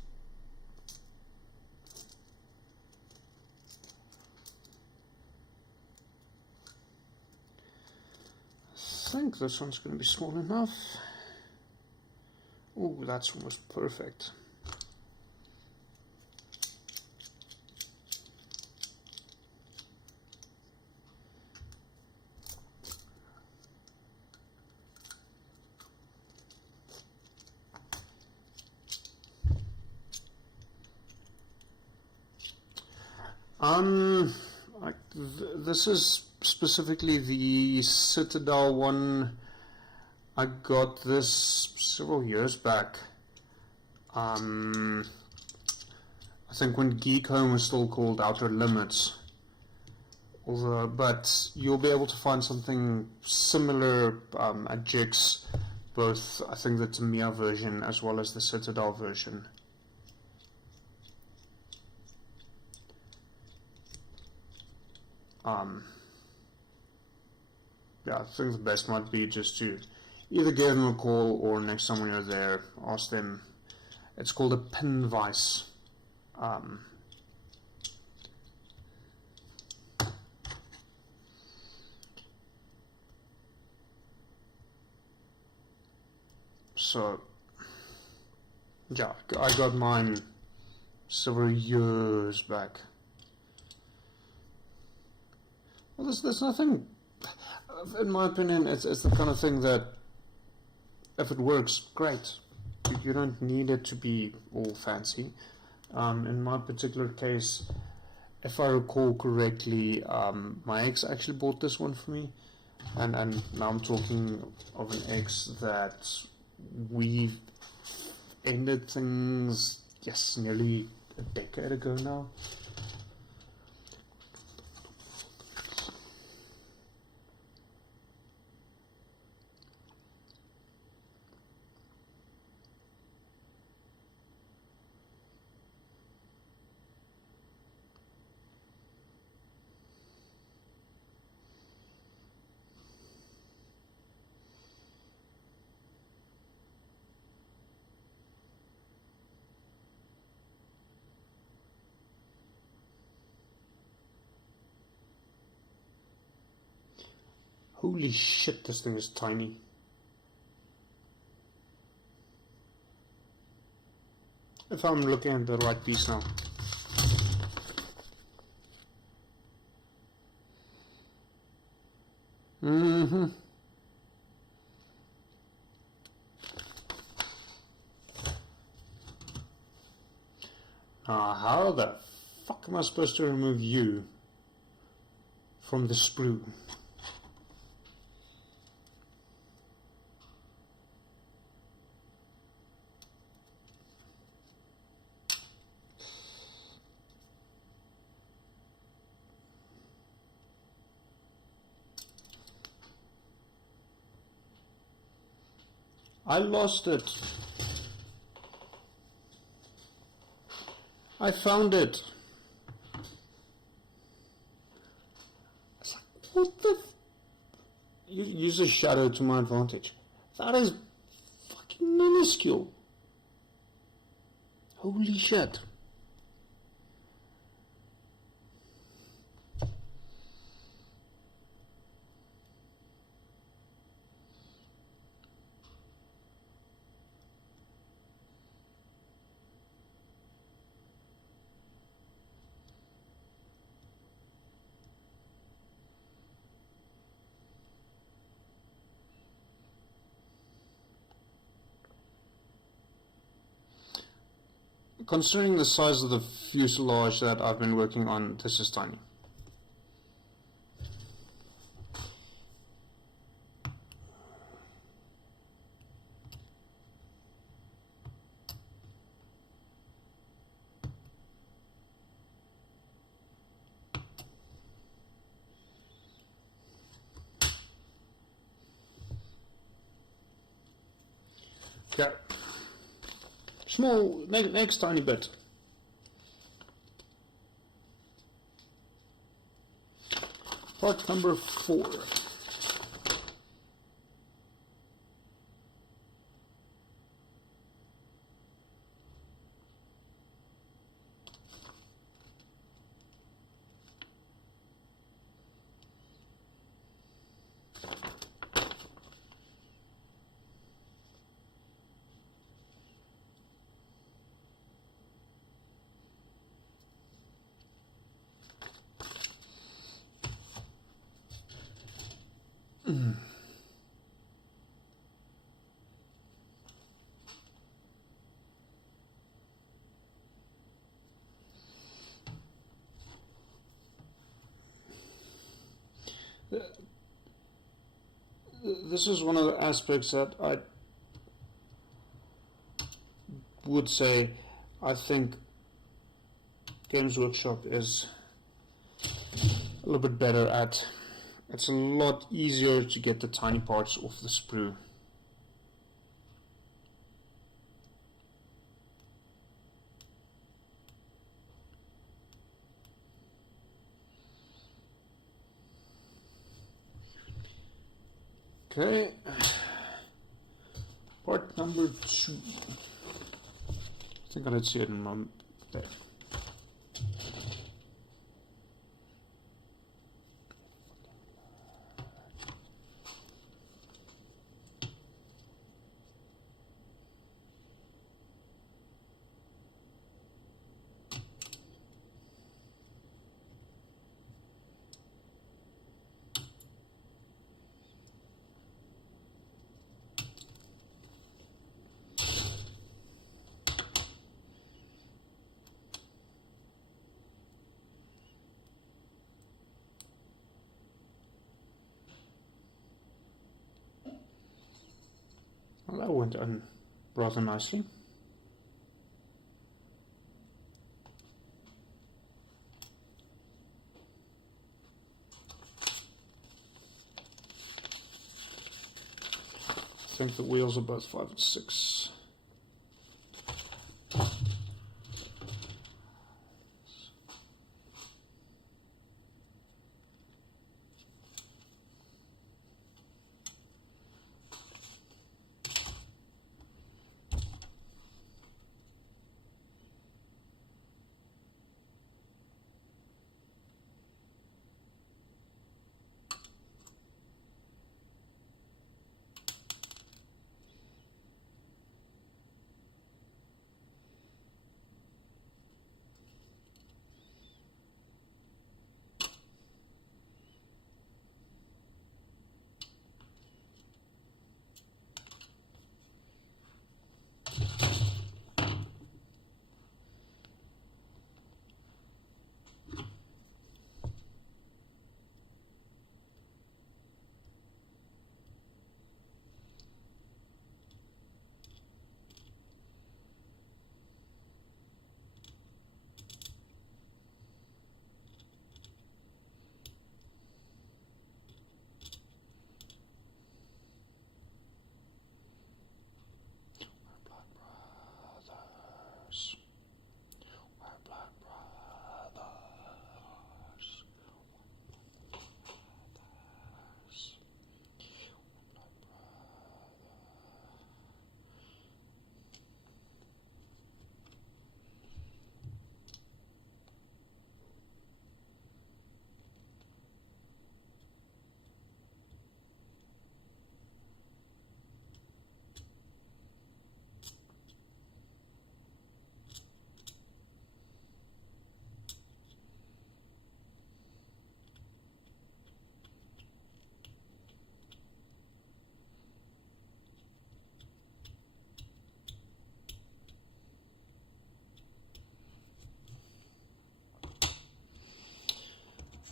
I think this one's going to be small enough. Oh, that's almost perfect. This is specifically the Citadel one. I got this several years back. I think when Geek Home was still called Outer Limits. Although, but you'll be able to find something similar at Jix, both I think the Mania version as well as the Citadel version. Yeah, I think the best might be just to either give them a call or next time when you're there, ask them. It's called a pin vise. So, yeah, I got mine several years back. Well, there's nothing, in my opinion, it's the kind of thing that, if it works, great. You don't need it to be all fancy. In my particular case, if I recall correctly, my ex actually bought this one for me, and now I'm talking of an ex that we ended things, yes, nearly a decade ago now. Holy shit, this thing is tiny. If I'm looking at the right piece now. How the fuck am I supposed to remove you from the sprue? I lost it. I found it. It's like, what the? Use a shadow to my advantage. That is fucking minuscule. Holy shit. Considering the size of the fuselage that I've been working on, this is tiny. Okay. Small, next tiny bit. Part number 4. This is one of the aspects that I would say I think Games Workshop is a little bit better at. It's a lot easier to get the tiny parts off the sprue. Okay, part number 2. I think I did see it in my there. Well, that went on rather nicely. I think the wheels are both 5 and 6.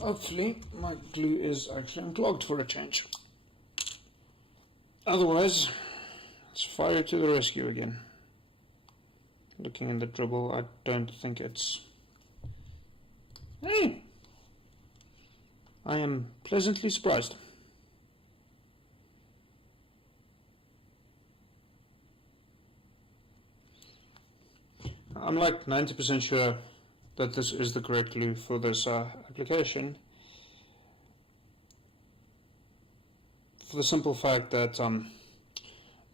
Hopefully my glue is actually unclogged for a change. Otherwise, let's fire to the rescue again. Looking in the dribble, I don't think it's... Hey! I am pleasantly surprised. I'm like 90% sure that this is the correct glue for this application, for the simple fact that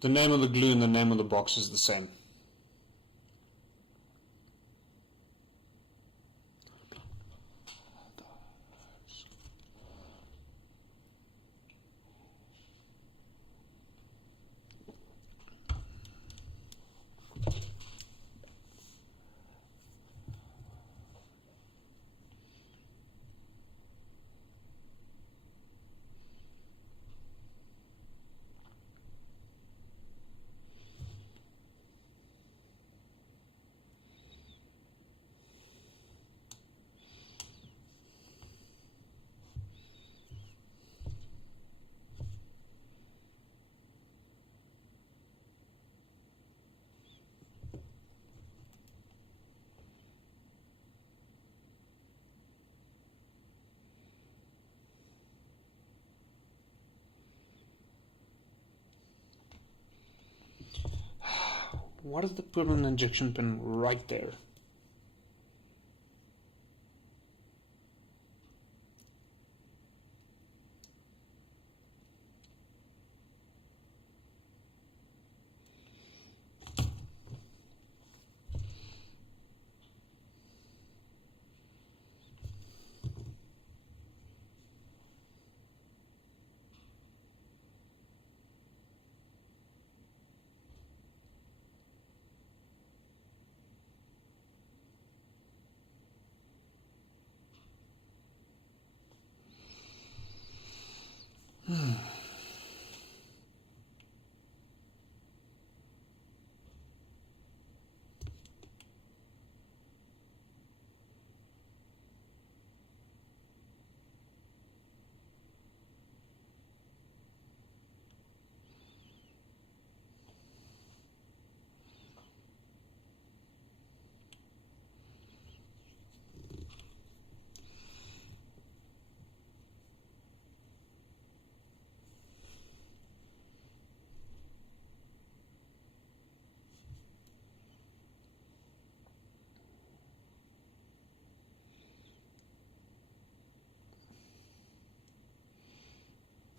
the name of the glue and the name of the box is the same. What if they put an injection pin right there?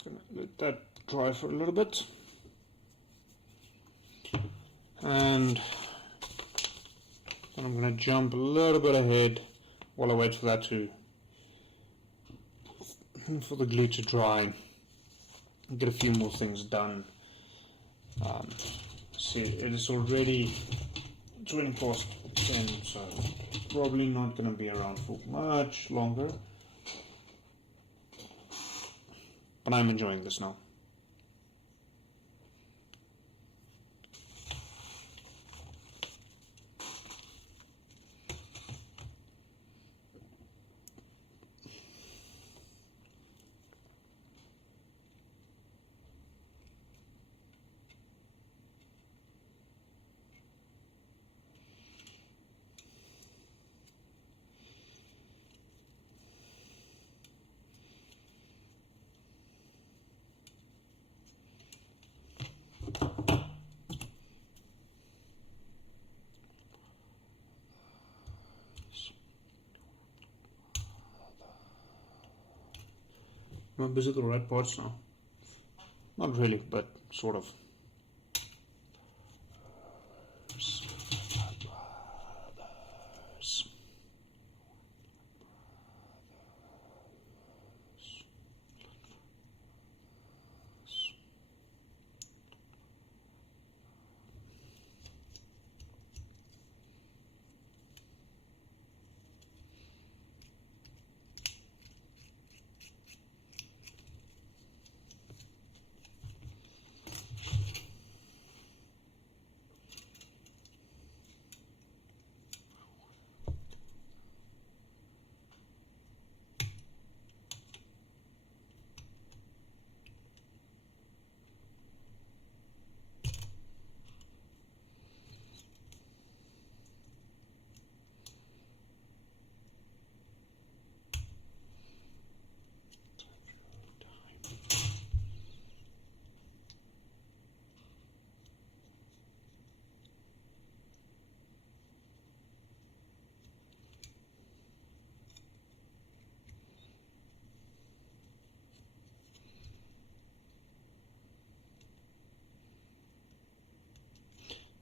Gonna let that dry for a little bit, and then I'm going to jump a little bit ahead while I wait for that for the glue to dry, and get a few more things done. See, it is already 20 past 10, so probably not going to be around for much longer. But I'm enjoying this now. Am I busy the right parts now? Not really, but sort of.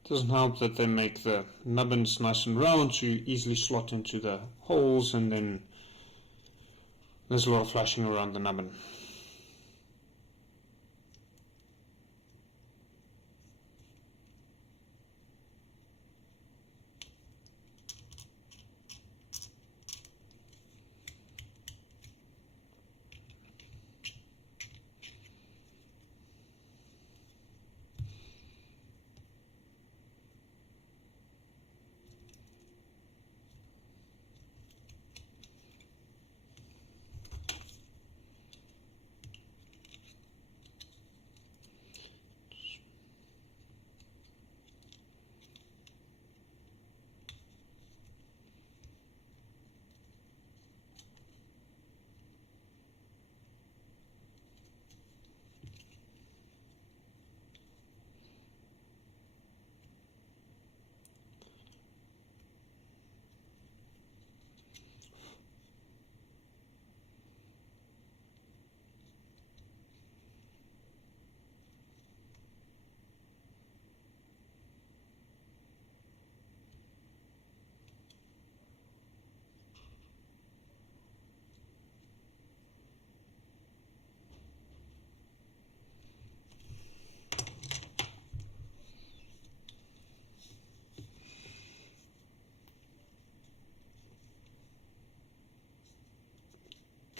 Doesn't help that they make the nubbins nice and round so you easily slot into the holes, and then there's a lot of flashing around the nubbin.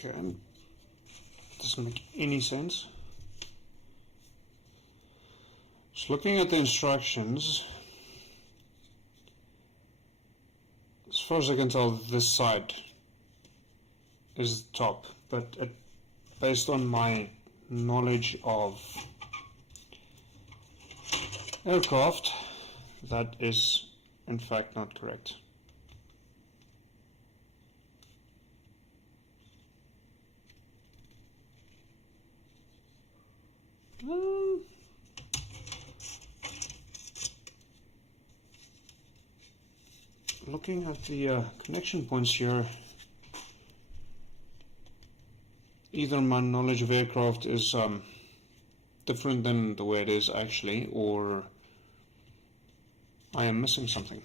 Okay, doesn't make any sense. Just looking at the instructions, as far as I can tell, this side is the top, but based on my knowledge of aircraft, that is in fact not correct. Looking at the connection points here, either my knowledge of aircraft is different than the way it is actually, or I am missing something.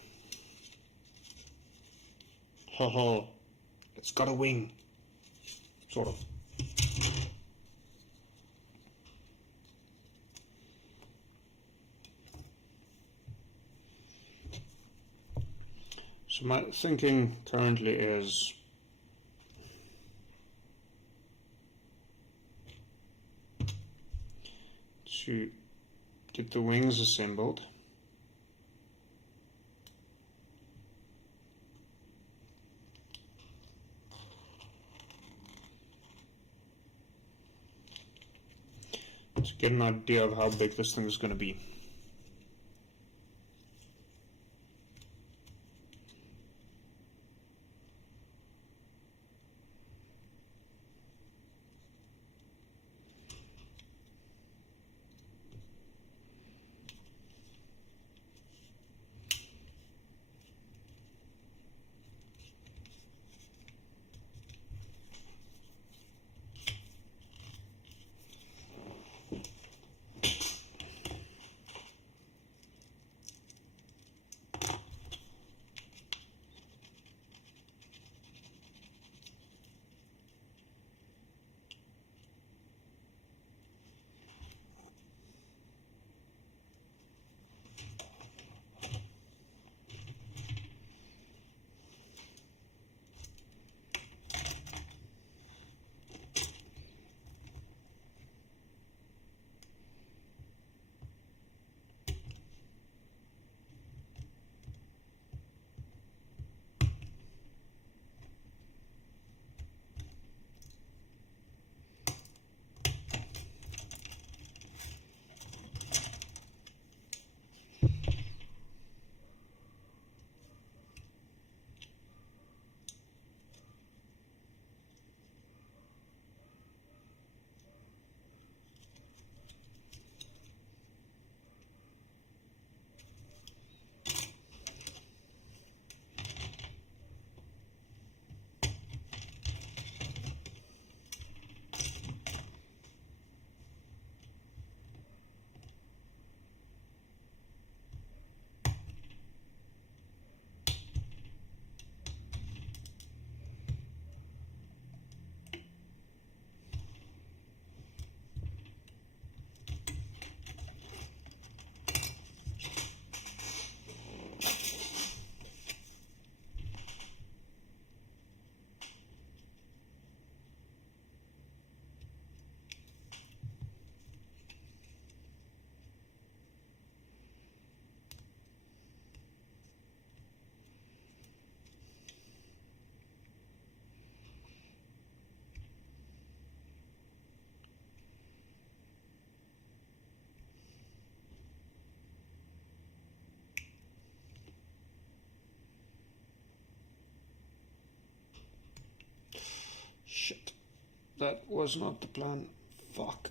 Haha, it's got a wing, sort of. So my thinking currently is to get the wings assembled, to get an idea of how big this thing is going to be. That was not the plan. Fuck.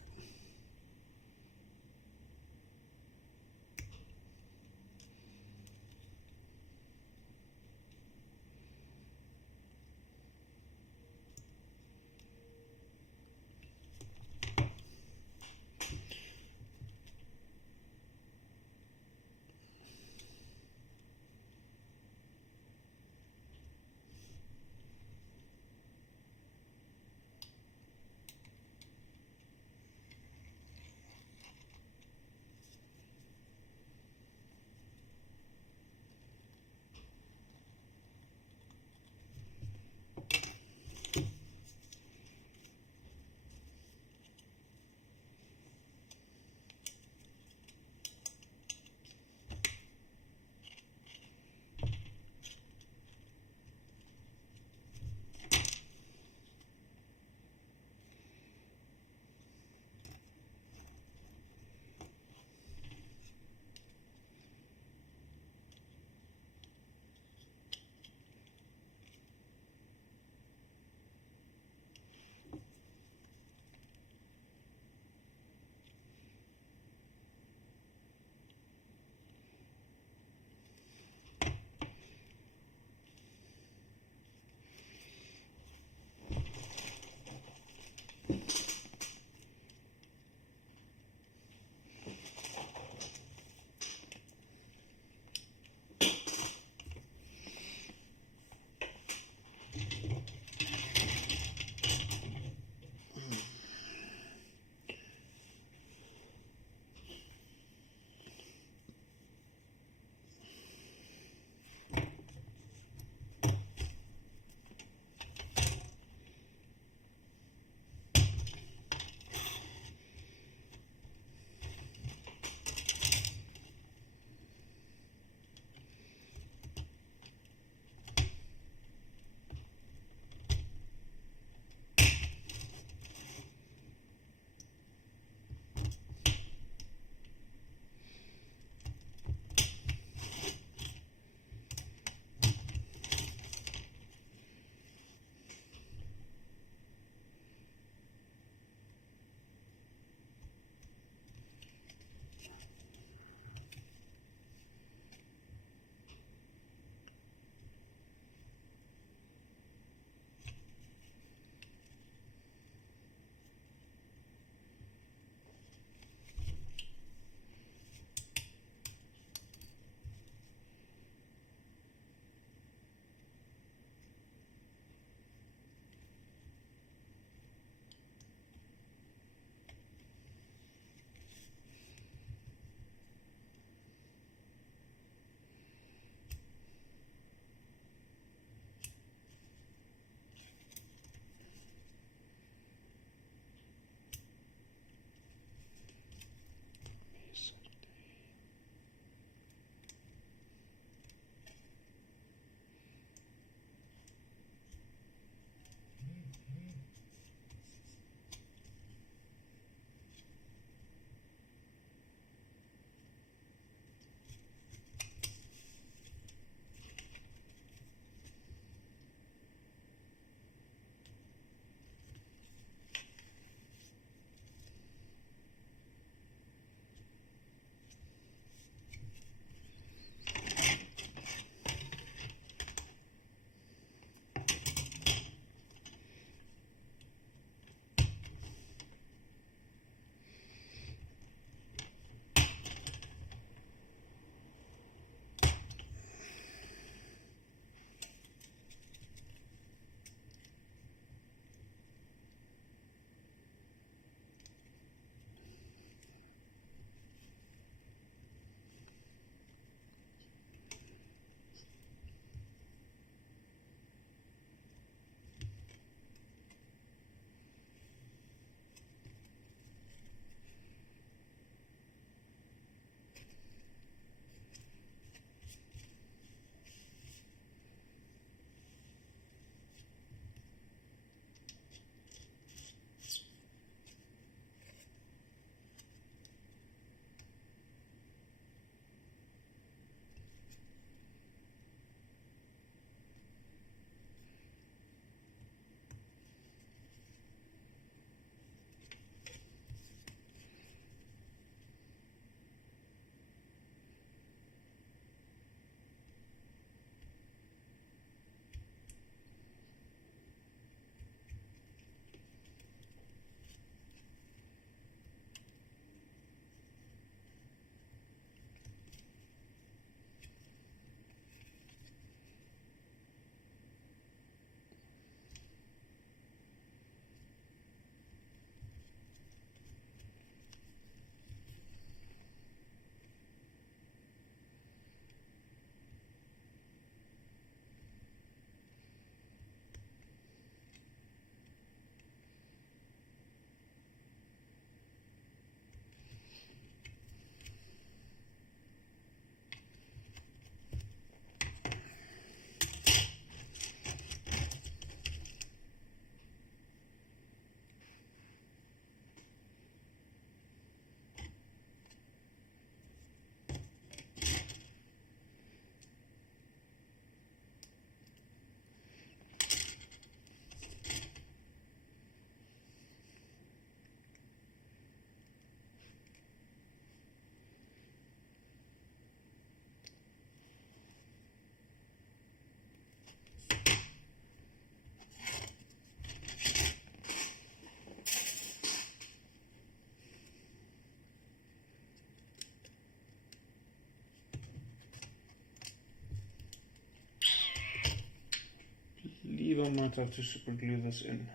might have to super glue this in.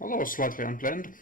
Although slightly unplanned.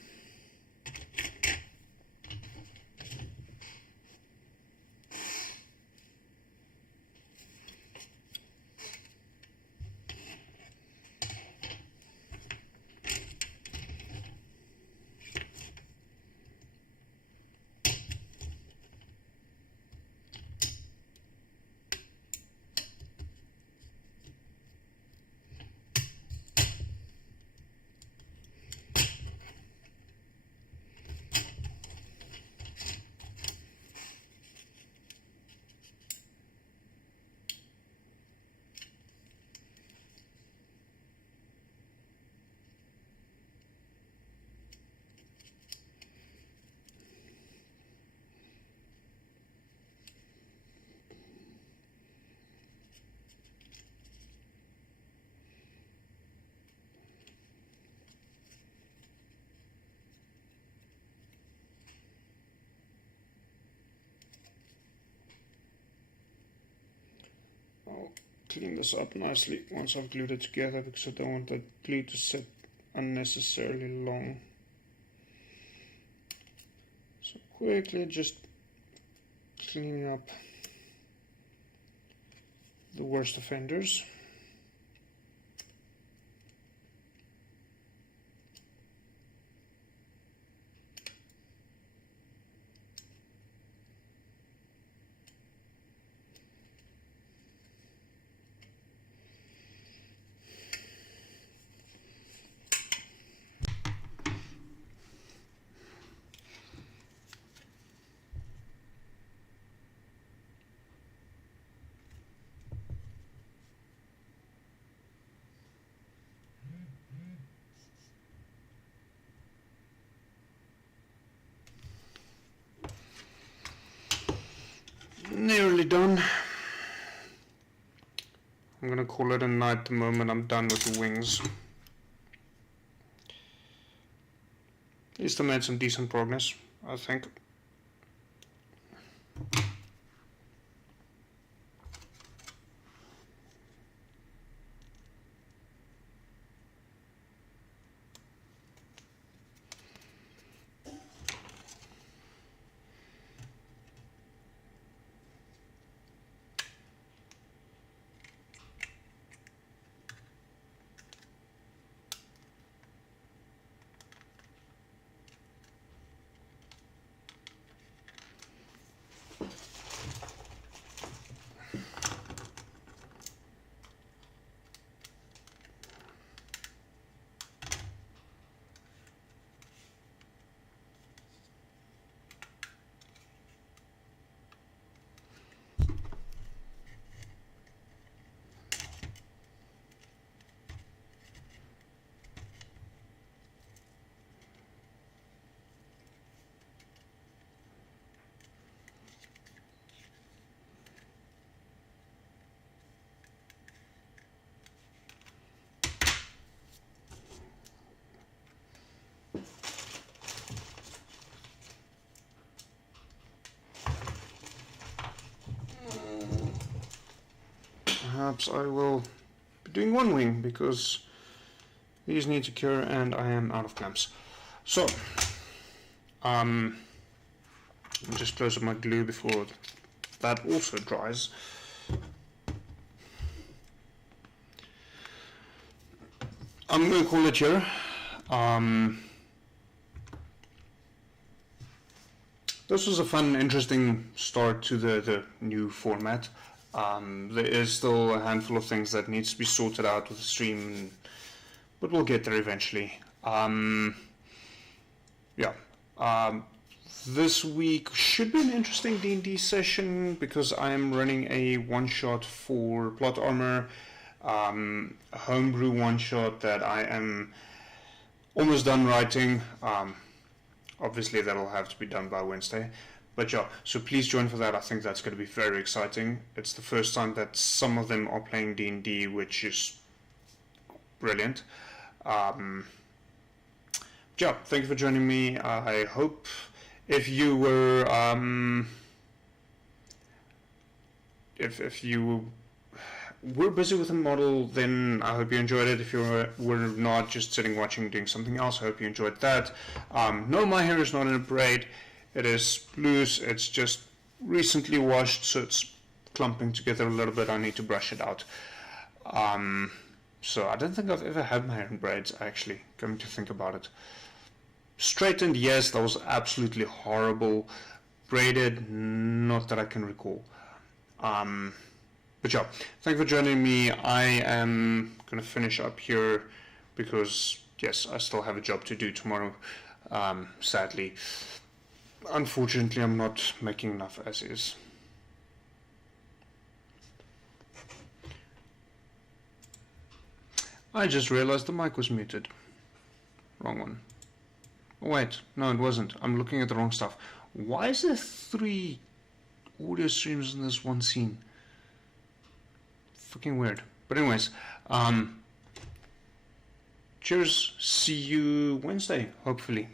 I'll clean this up nicely once I've glued it together because I don't want that glue to sit unnecessarily long. So quickly just cleaning up the worst offenders. Nearly done. I'm gonna call it a night the moment I'm done with the wings. At least I made some decent progress, I think. perhaps I will be doing one wing, because these need to cure and I am out of clamps. So, let me just close up my glue before that also dries. I'm going to call it here. This was a fun, interesting start to the new format. There is still a handful of things that needs to be sorted out with the stream, but we'll get there eventually. This week should be an interesting D&D session, because I am running a one-shot for plot armor, a homebrew one-shot that I am almost done writing. Obviously that'll have to be done by Wednesday, but yeah, so please join for that. I think that's going to be very exciting. It's the first time that some of them are playing D&D, which is brilliant. Yeah, thank you for joining me. I hope if you were if you were busy with the model, then I hope you enjoyed it. If you were not, just sitting watching doing something else, I hope you enjoyed that. No, my hair is not in a braid. It is loose. It's just recently washed, so it's clumping together a little bit. I need to brush it out. So I don't think I've ever had my hair in braids, actually, coming to think about it. Straightened, yes, that was absolutely horrible. Braided, not that I can recall. But yeah, thank you for joining me. I am going to finish up here because, yes, I still have a job to do tomorrow, sadly. Unfortunately, I'm not making enough as is. I just realized the mic was muted. Wrong one. Oh, wait, no, it wasn't. I'm looking at the wrong stuff. Why is there 3 audio streams in this one scene? Fucking weird. But anyways, cheers. See you Wednesday, hopefully.